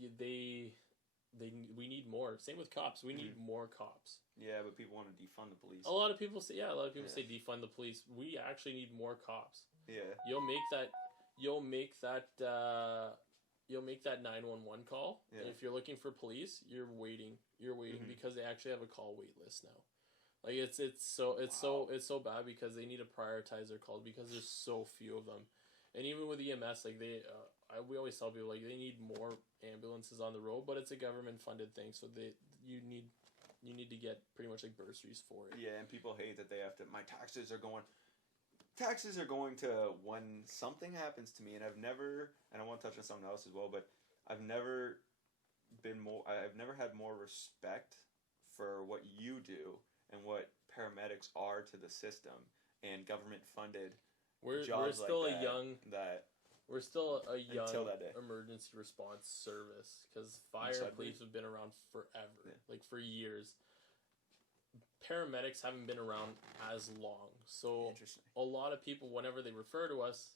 we need more. Same with cops. We need more cops. Yeah, but people want to defund the police. A lot of people say say defund the police. We actually need more cops. Yeah. You'll make that 911 call. Yeah. And if you're looking for police, you're waiting because they actually have a call wait list now. Like it's so bad because they need to prioritize their calls because there's so few of them. And even with EMS, like we always tell people like they need more ambulances on the road, but it's a government funded thing, so you need to get pretty much like bursaries for it. Yeah, and people hate that they have to. My taxes are going to when something happens to me, and I've never, and I want to touch on something else as well, but I've never had more respect for what you do and what paramedics are to the system and government funded jobs We're still a young until that day. Emergency response service because fire and police have been around forever, like for years. Paramedics haven't been around as long, so a lot of people, whenever they refer to us,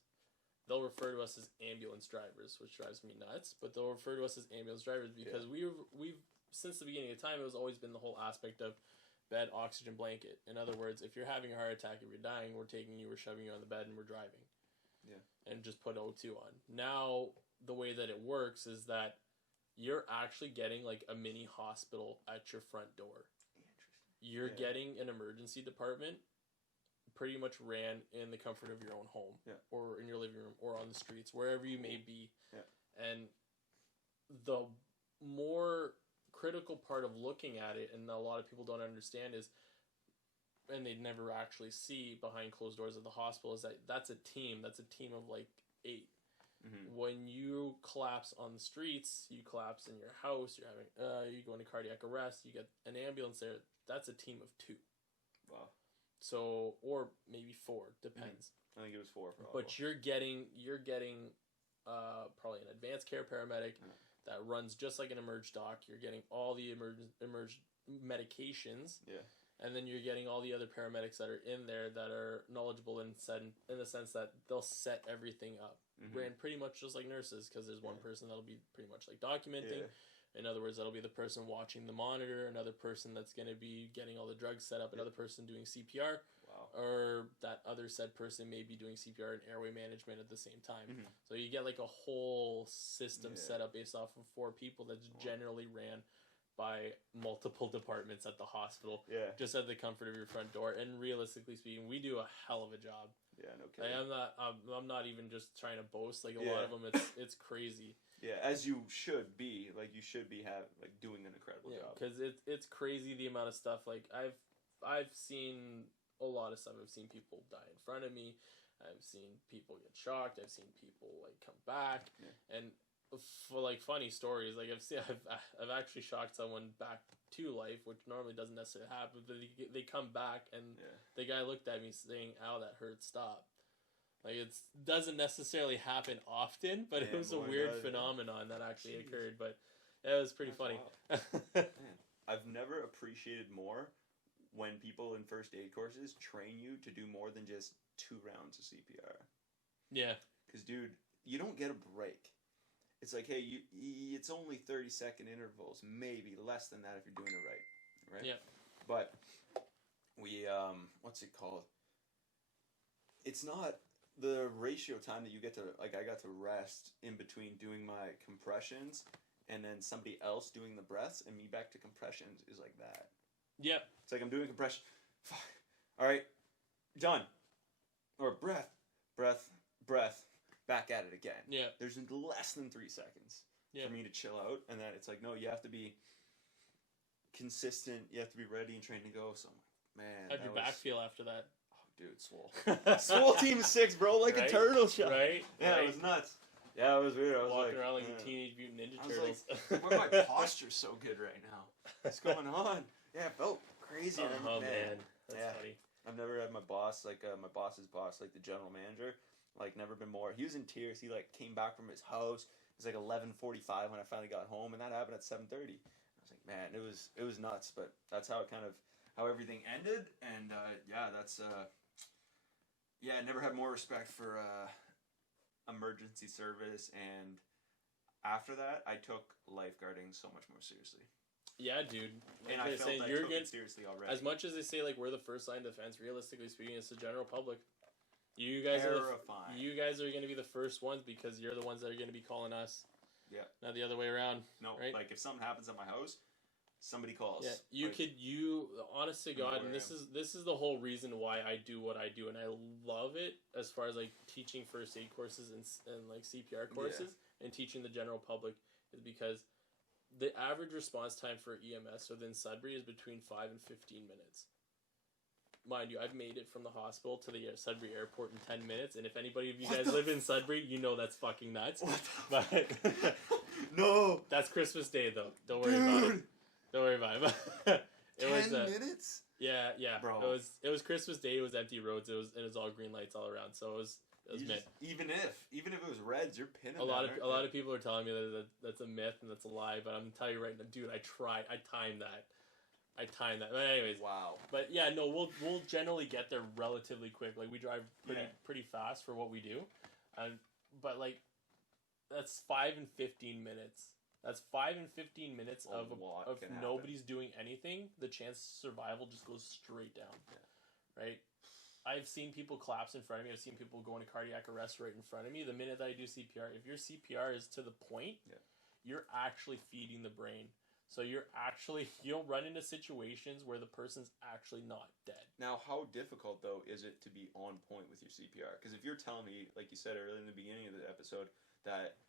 they'll refer to us as ambulance drivers, which drives me nuts. But they'll refer to us as ambulance drivers because we've since the beginning of time, it was always been the whole aspect of bed, oxygen, blanket. In other words, if you're having a heart attack, if you're dying, we're taking you, we're shoving you on the bed, and we're driving. Yeah. And just put O2 on. Now, the way that it works is that you're actually getting like a mini hospital at your front door. You're getting an emergency department pretty much ran in the comfort of your own home or in your living room or on the streets, wherever you may be. Yeah. And the more critical part of looking at it, and a lot of people don't understand is, and they never actually see behind closed doors of the hospital, is that that's a team of like 8. Mm-hmm. When you collapse on the streets, you collapse in your house, you go into cardiac arrest, you get an ambulance there, that's a team of 2. Wow. So, or maybe 4, depends. I think it was 4 for all. But you're getting probably an advanced care paramedic that runs just like an emerge doc. You're getting all the emerge medications. Yeah. And then you're getting all the other paramedics that are in there that are knowledgeable in the sense that they'll set everything up. Mm-hmm. Ran pretty much just like nurses, because there's one person that'll be pretty much like documenting. Yeah. In other words, that'll be the person watching the monitor, another person that's going to be getting all the drugs set up, another person doing CPR. Wow. Or that other said person may be doing CPR and airway management at the same time. Mm-hmm. So you get like a whole system set up based off of 4 people that's generally ran by multiple departments at the hospital, just at the comfort of your front door. And realistically speaking, we do a hell of a job. Yeah, no kidding. Like, I'm not even just trying to boast. Like a lot of them, it's crazy. Yeah, as you should be. Like you should be doing an incredible job. Because it's crazy the amount of stuff. Like I've seen a lot of stuff. I've seen people die in front of me. I've seen people get shocked. I've seen people like come back and. For like funny stories, like I've actually shocked someone back to life, which normally doesn't necessarily happen. But they come back, and the guy looked at me saying, "Ow, that hurt. Stop." Like it doesn't necessarily happen often, but it was a weird phenomenon that actually occurred. But it was pretty funny. I've never appreciated more when people in first aid courses train you to do more than just 2 rounds of CPR. Yeah, because dude, you don't get a break. It's like, hey, it's only 30-second intervals, maybe less than that if you're doing it right? Yeah. But we, what's it called? It's not the ratio time that you get to, like, I got to rest in between doing my compressions and then somebody else doing the breaths and me back to compressions is like that. Yep. It's like I'm doing compression. All right, done. Or breath. Back at it again. Yeah. There's less than 3 seconds for me to chill out, and then it's like, no, you have to be consistent. You have to be ready and trained to go. So I'm like, man, how'd your back feel after that? Oh, dude, swole. Swole team 6, bro, like a turtle shell. Right. Yeah, it was nuts. Yeah, it was weird. I was walking like, around like the Teenage Mutant Ninja I was Turtles. like, why my posture's so good right now? What's going on? Yeah, it felt crazy. Oh man, that's funny. I've never had my boss, like my boss's boss, like the general manager, like never been more. He was in tears. He like came back from his house. It was like 11:45 when I finally got home, and that happened at 7:30. I was like, man, it was nuts. But that's how it kind of how everything ended, and yeah, that's yeah, I never had more respect for emergency service, and after that, I took lifeguarding so much more seriously. Yeah, dude. And I felt I took it seriously already. As much as they say like we're the first line defense, realistically speaking, it's the general public. You guys are going to be the first ones because you're the ones that are going to be calling us. Yeah. Not the other way around. No, right? Like if something happens at my house, somebody calls. Yeah, honest to God, and this is the whole reason why I do what I do, and I love it as far as like teaching first aid courses and like CPR courses and teaching the general public is because the average response time for EMS within Sudbury is between 5 and 15 minutes. Mind you, I've made it from the hospital to the Sudbury airport in 10 minutes, and if anybody of you guys live in Sudbury, you know that's fucking nuts. But no, that's Christmas Day though. Don't worry about it. Don't worry about it. 10 minutes? Yeah, bro. It was Christmas Day. It was empty roads. It was all green lights all around. So it was myth. Even if it was reds, you're pinning. A lot of people are telling me that that's a myth and that's a lie. But I'm telling you right now, dude, I timed that. But anyways, wow. But yeah, no, we'll generally get there relatively quick. Like we drive pretty fast for what we do, but like that's 5 and 15 minutes. That's 5 and 15 minutes of nobody's doing anything. The chance of survival just goes straight down. Yeah. Right? I've seen people collapse in front of me. I've seen people go into cardiac arrest right in front of me. The minute that I do CPR, if your CPR is to the point, you're actually feeding the brain. So you'll run into situations where the person's actually not dead. Now, how difficult, though, is it to be on point with your CPR? Because if you're telling me, like you said earlier in the beginning of the episode, that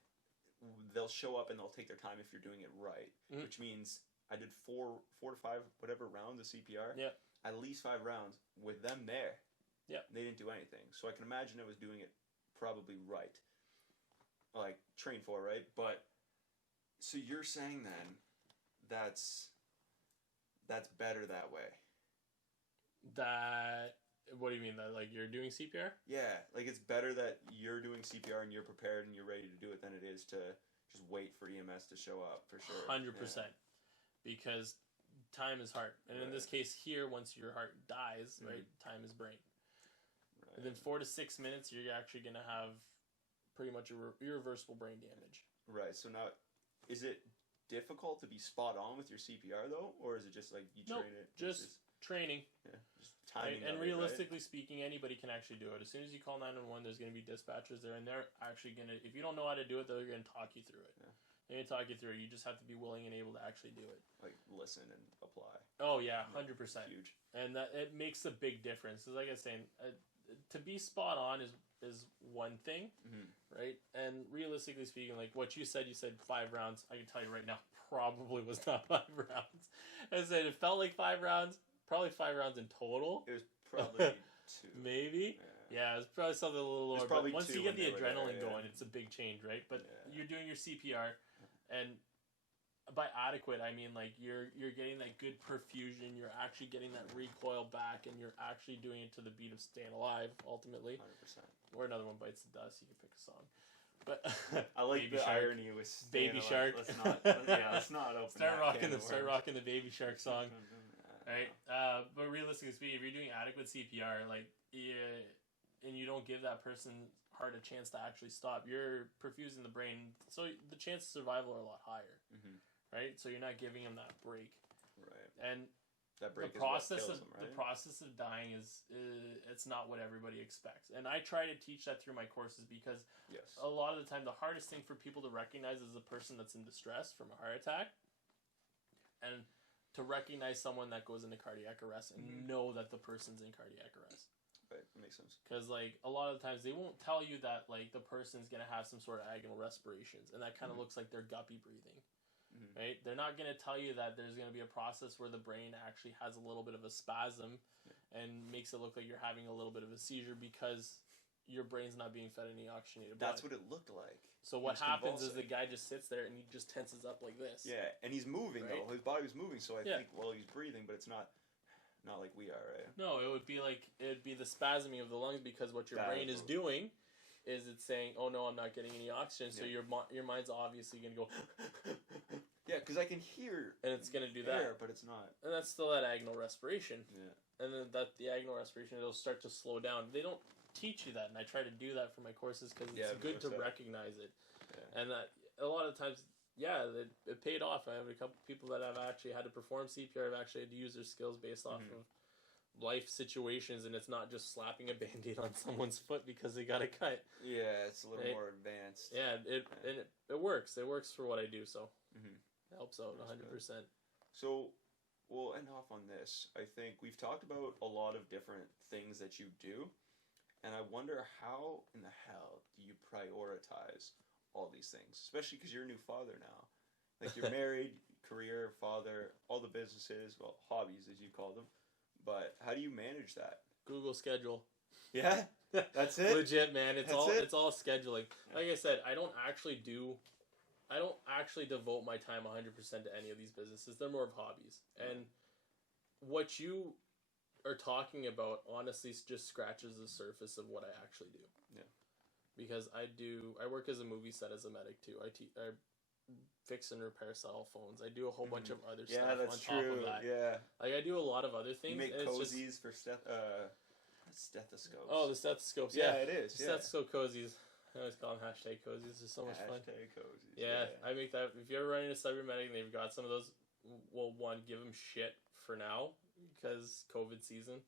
they'll show up and they'll take their time if you're doing it right, which means I did 4 to 5 whatever rounds of CPR. Yeah. At least 5 rounds with them there. Yeah. They didn't do anything. So I can imagine it was doing it probably right. Like, trained for, right? But, so you're saying then that's better that way. What do you mean? That like you're doing CPR? Yeah, like it's better that you're doing CPR and you're prepared and you're ready to do it than it is to just wait for EMS to show up, for sure. 100%. Because time is heart. And in this case here, once your heart dies, right, time is brain. Right. Within 4 to 6 minutes, you're actually going to have pretty much irreversible brain damage. Right, so now, is it difficult to be spot on with your CPR though, or is it just like you train it? Just training. Yeah, just timing. And realistically speaking, anybody can actually do it. As soon as you call 911, there's going to be dispatchers there, and they're actually going to. If you don't know how to do it, they're going to talk you through it. Yeah. They're going to talk you through it. You just have to be willing and able to actually do it. Like listen and apply. Oh yeah, 100%. Huge. And that it makes a big difference. Because like I was saying, to be spot on is one thing, right? And realistically speaking, like what you said 5 rounds. I can tell you right now, probably was not 5 rounds. I said it felt like 5 rounds, probably 5 rounds in total. It was probably 2. Maybe. Yeah, it was probably something a little lower. But once you get the adrenaline going, it's a big change, right? But you're doing your CPR, and by adequate, I mean like you're getting that good perfusion. You're actually getting that recoil back, and you're actually doing it to the beat of "Staying Alive." Ultimately, 100%. Or Another One Bites the Dust. You can pick a song. But I like the irony with Baby Shark. Let's not open. Start rocking the Baby Shark song. Right. But realistically speaking, if you're doing adequate CPR, like and you don't give that person heart a chance to actually stop, you're perfusing the brain, so the chances of survival are a lot higher. Right? So you're not giving them that break. Right. And that break the process is what kills them, right? The process of dying is it's not what everybody expects. And I try to teach that through my courses because a lot of the time the hardest thing for people to recognize is a person that's in distress from a heart attack, and to recognize someone that goes into cardiac arrest and know that the person's in cardiac arrest. Right, that makes sense. Because like a lot of the times they won't tell you that like the person's gonna have some sort of agonal respirations, and that kind of looks like they're guppy breathing. Right? They're not going to tell you that there's going to be a process where the brain actually has a little bit of a spasm and makes it look like you're having a little bit of a seizure because your brain's not being fed any oxygenated blood. That's what it looked like. So what happens is the guy just sits there and he just tenses up like this. Yeah, and he's moving though. His body was moving, so I think he's breathing, but it's not like we are, right? No, it would be the spasming of the lungs, because what your brain is doing is it's saying, "Oh no, I'm not getting any oxygen." So your mind's obviously going to go. Yeah, because I can hear. And it's going to do that, but it's not. And that's still that agonal respiration. Yeah. And then the agonal respiration, it'll start to slow down. They don't teach you that, and I try to do that for my courses because it's good to recognize it. Yeah. And a lot of times, it paid off. I have a couple people that have actually had to perform CPR. Have actually had to use their skills based off of life situations, and it's not just slapping a Band-Aid on someone's foot because they got a cut. Yeah, it's a little more advanced. Yeah, and it works. It works for what I do, so it helps out 100%. So we'll end off on this. I think we've talked about a lot of different things that you do, and I wonder how in the hell do you prioritize all these things, especially because you're a new father now. Like, you're married, career, father, all the businesses, well, hobbies as you call them. But how do you manage that? Google schedule. Yeah, that's it. Legit, man. It's all scheduling. Like I said, I don't actually devote my time 100% to any of these businesses. They're more of hobbies. And what you are talking about honestly just scratches the surface of what I actually do. Yeah. Because I work as a movie set as a medic too. I fix and repair cell phones. I do a whole bunch of other stuff on top of that. Yeah. Like, I do a lot of other things. You make cozies for stethoscopes. Oh, the stethoscopes. Yeah, it is. Stethoscope cozies. I always call them #cozies. They're so much fun. #cozies. Yeah, I make that. If you ever run into Cybermedic and they've got some of those, well, one, give them shit for now because COVID season.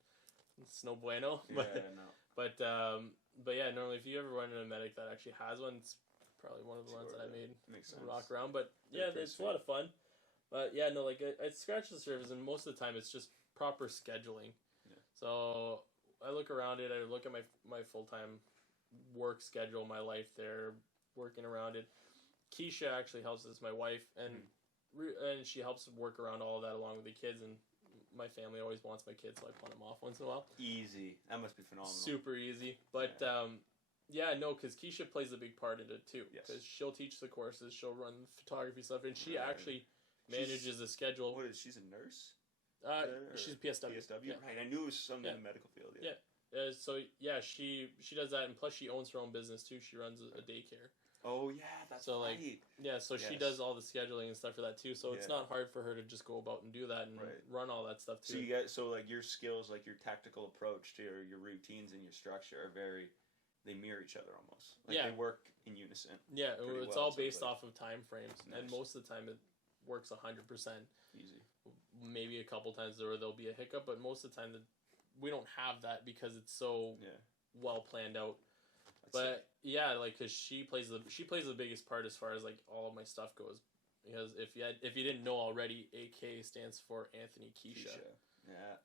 It's no bueno. But yeah, normally if you ever run into a medic that actually has one, it's probably one of the ones that I made. Makes sense. Rock around, but yeah, it's a lot of fun. But yeah, no, like it scratches the surface, and most of the time it's just proper scheduling. Yeah. So I look around it. I look at my full-time work schedule, my life there, working around it. Keisha actually helps us, my wife, and she helps work around all of that along with the kids, and my family always wants my kids, so I pawn them off once in a while. Easy. That must be phenomenal. Super easy. But because Keisha plays a big part in it too. Because she'll teach the courses, she'll run photography stuff, and she actually manages the schedule. What is she's a nurse? She's a PSW. PSW, right? I knew it was something in the medical field. Yeah. She does that, and plus she owns her own business too. She runs a daycare. Oh yeah, that's right. She does all the scheduling and stuff for that too. So it's not hard for her to just go about and do that and run all that stuff too. So like your skills, like your tactical approach to your routines and your structure are they mirror each other almost. Like they work in unison. Yeah, it's all based off of time frames, and most of the time it works 100%. Easy. Maybe a couple times there'll be a hiccup, but most of the time we don't have that because it's so well planned out. But because she plays the biggest part as far as like all of my stuff goes. Because if you didn't know already, AK stands for Anthony Keisha.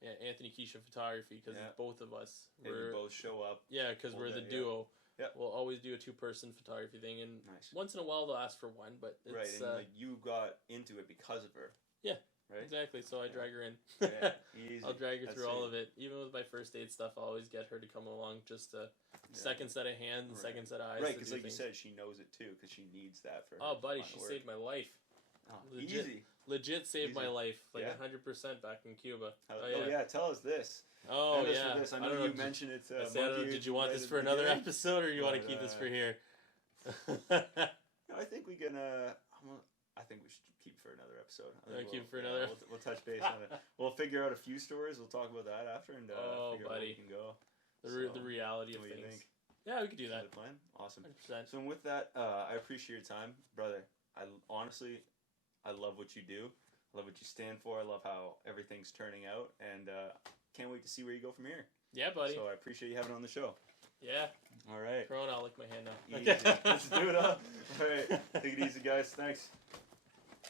Yeah, Anthony Keisha Photography, because both of us you both show up. Yeah, because we're the duo. Yeah. We'll always do a 2-person photography thing, and once in a while they'll ask for one, but it's... and you got into it because of her. Yeah, right? Exactly, so I drag her in. Easy. I'll drag her through all of it. Even with my first aid stuff, I'll always get her to come along, just a second set of hands and second set of eyes. Right, because like you said, she knows it too, because she needs that for her. Oh, buddy, she saved my life. Oh, Legit saved my life, 100% back in Cuba. Tell us this. Oh, yeah. I know you mentioned it. Did you want this for another episode, or you want to keep this for here? No, I think we can. I think we should keep it for another episode. Keep it for another. We'll touch base on it. We'll figure out a few stories. We'll talk about that after, and figure out where we can go. The reality of things. What do you think? Yeah, we could do that. The plan? Awesome. 100%. So with that, I appreciate your time, brother. I love what you do. I love what you stand for. I love how everything's turning out, and can't wait to see where you go from here. Yeah, buddy. So I appreciate you having it on the show. Yeah. All right. Corona, I'll lick my hand now. Easy. Let's do it up. All right. Take it easy, guys. Thanks.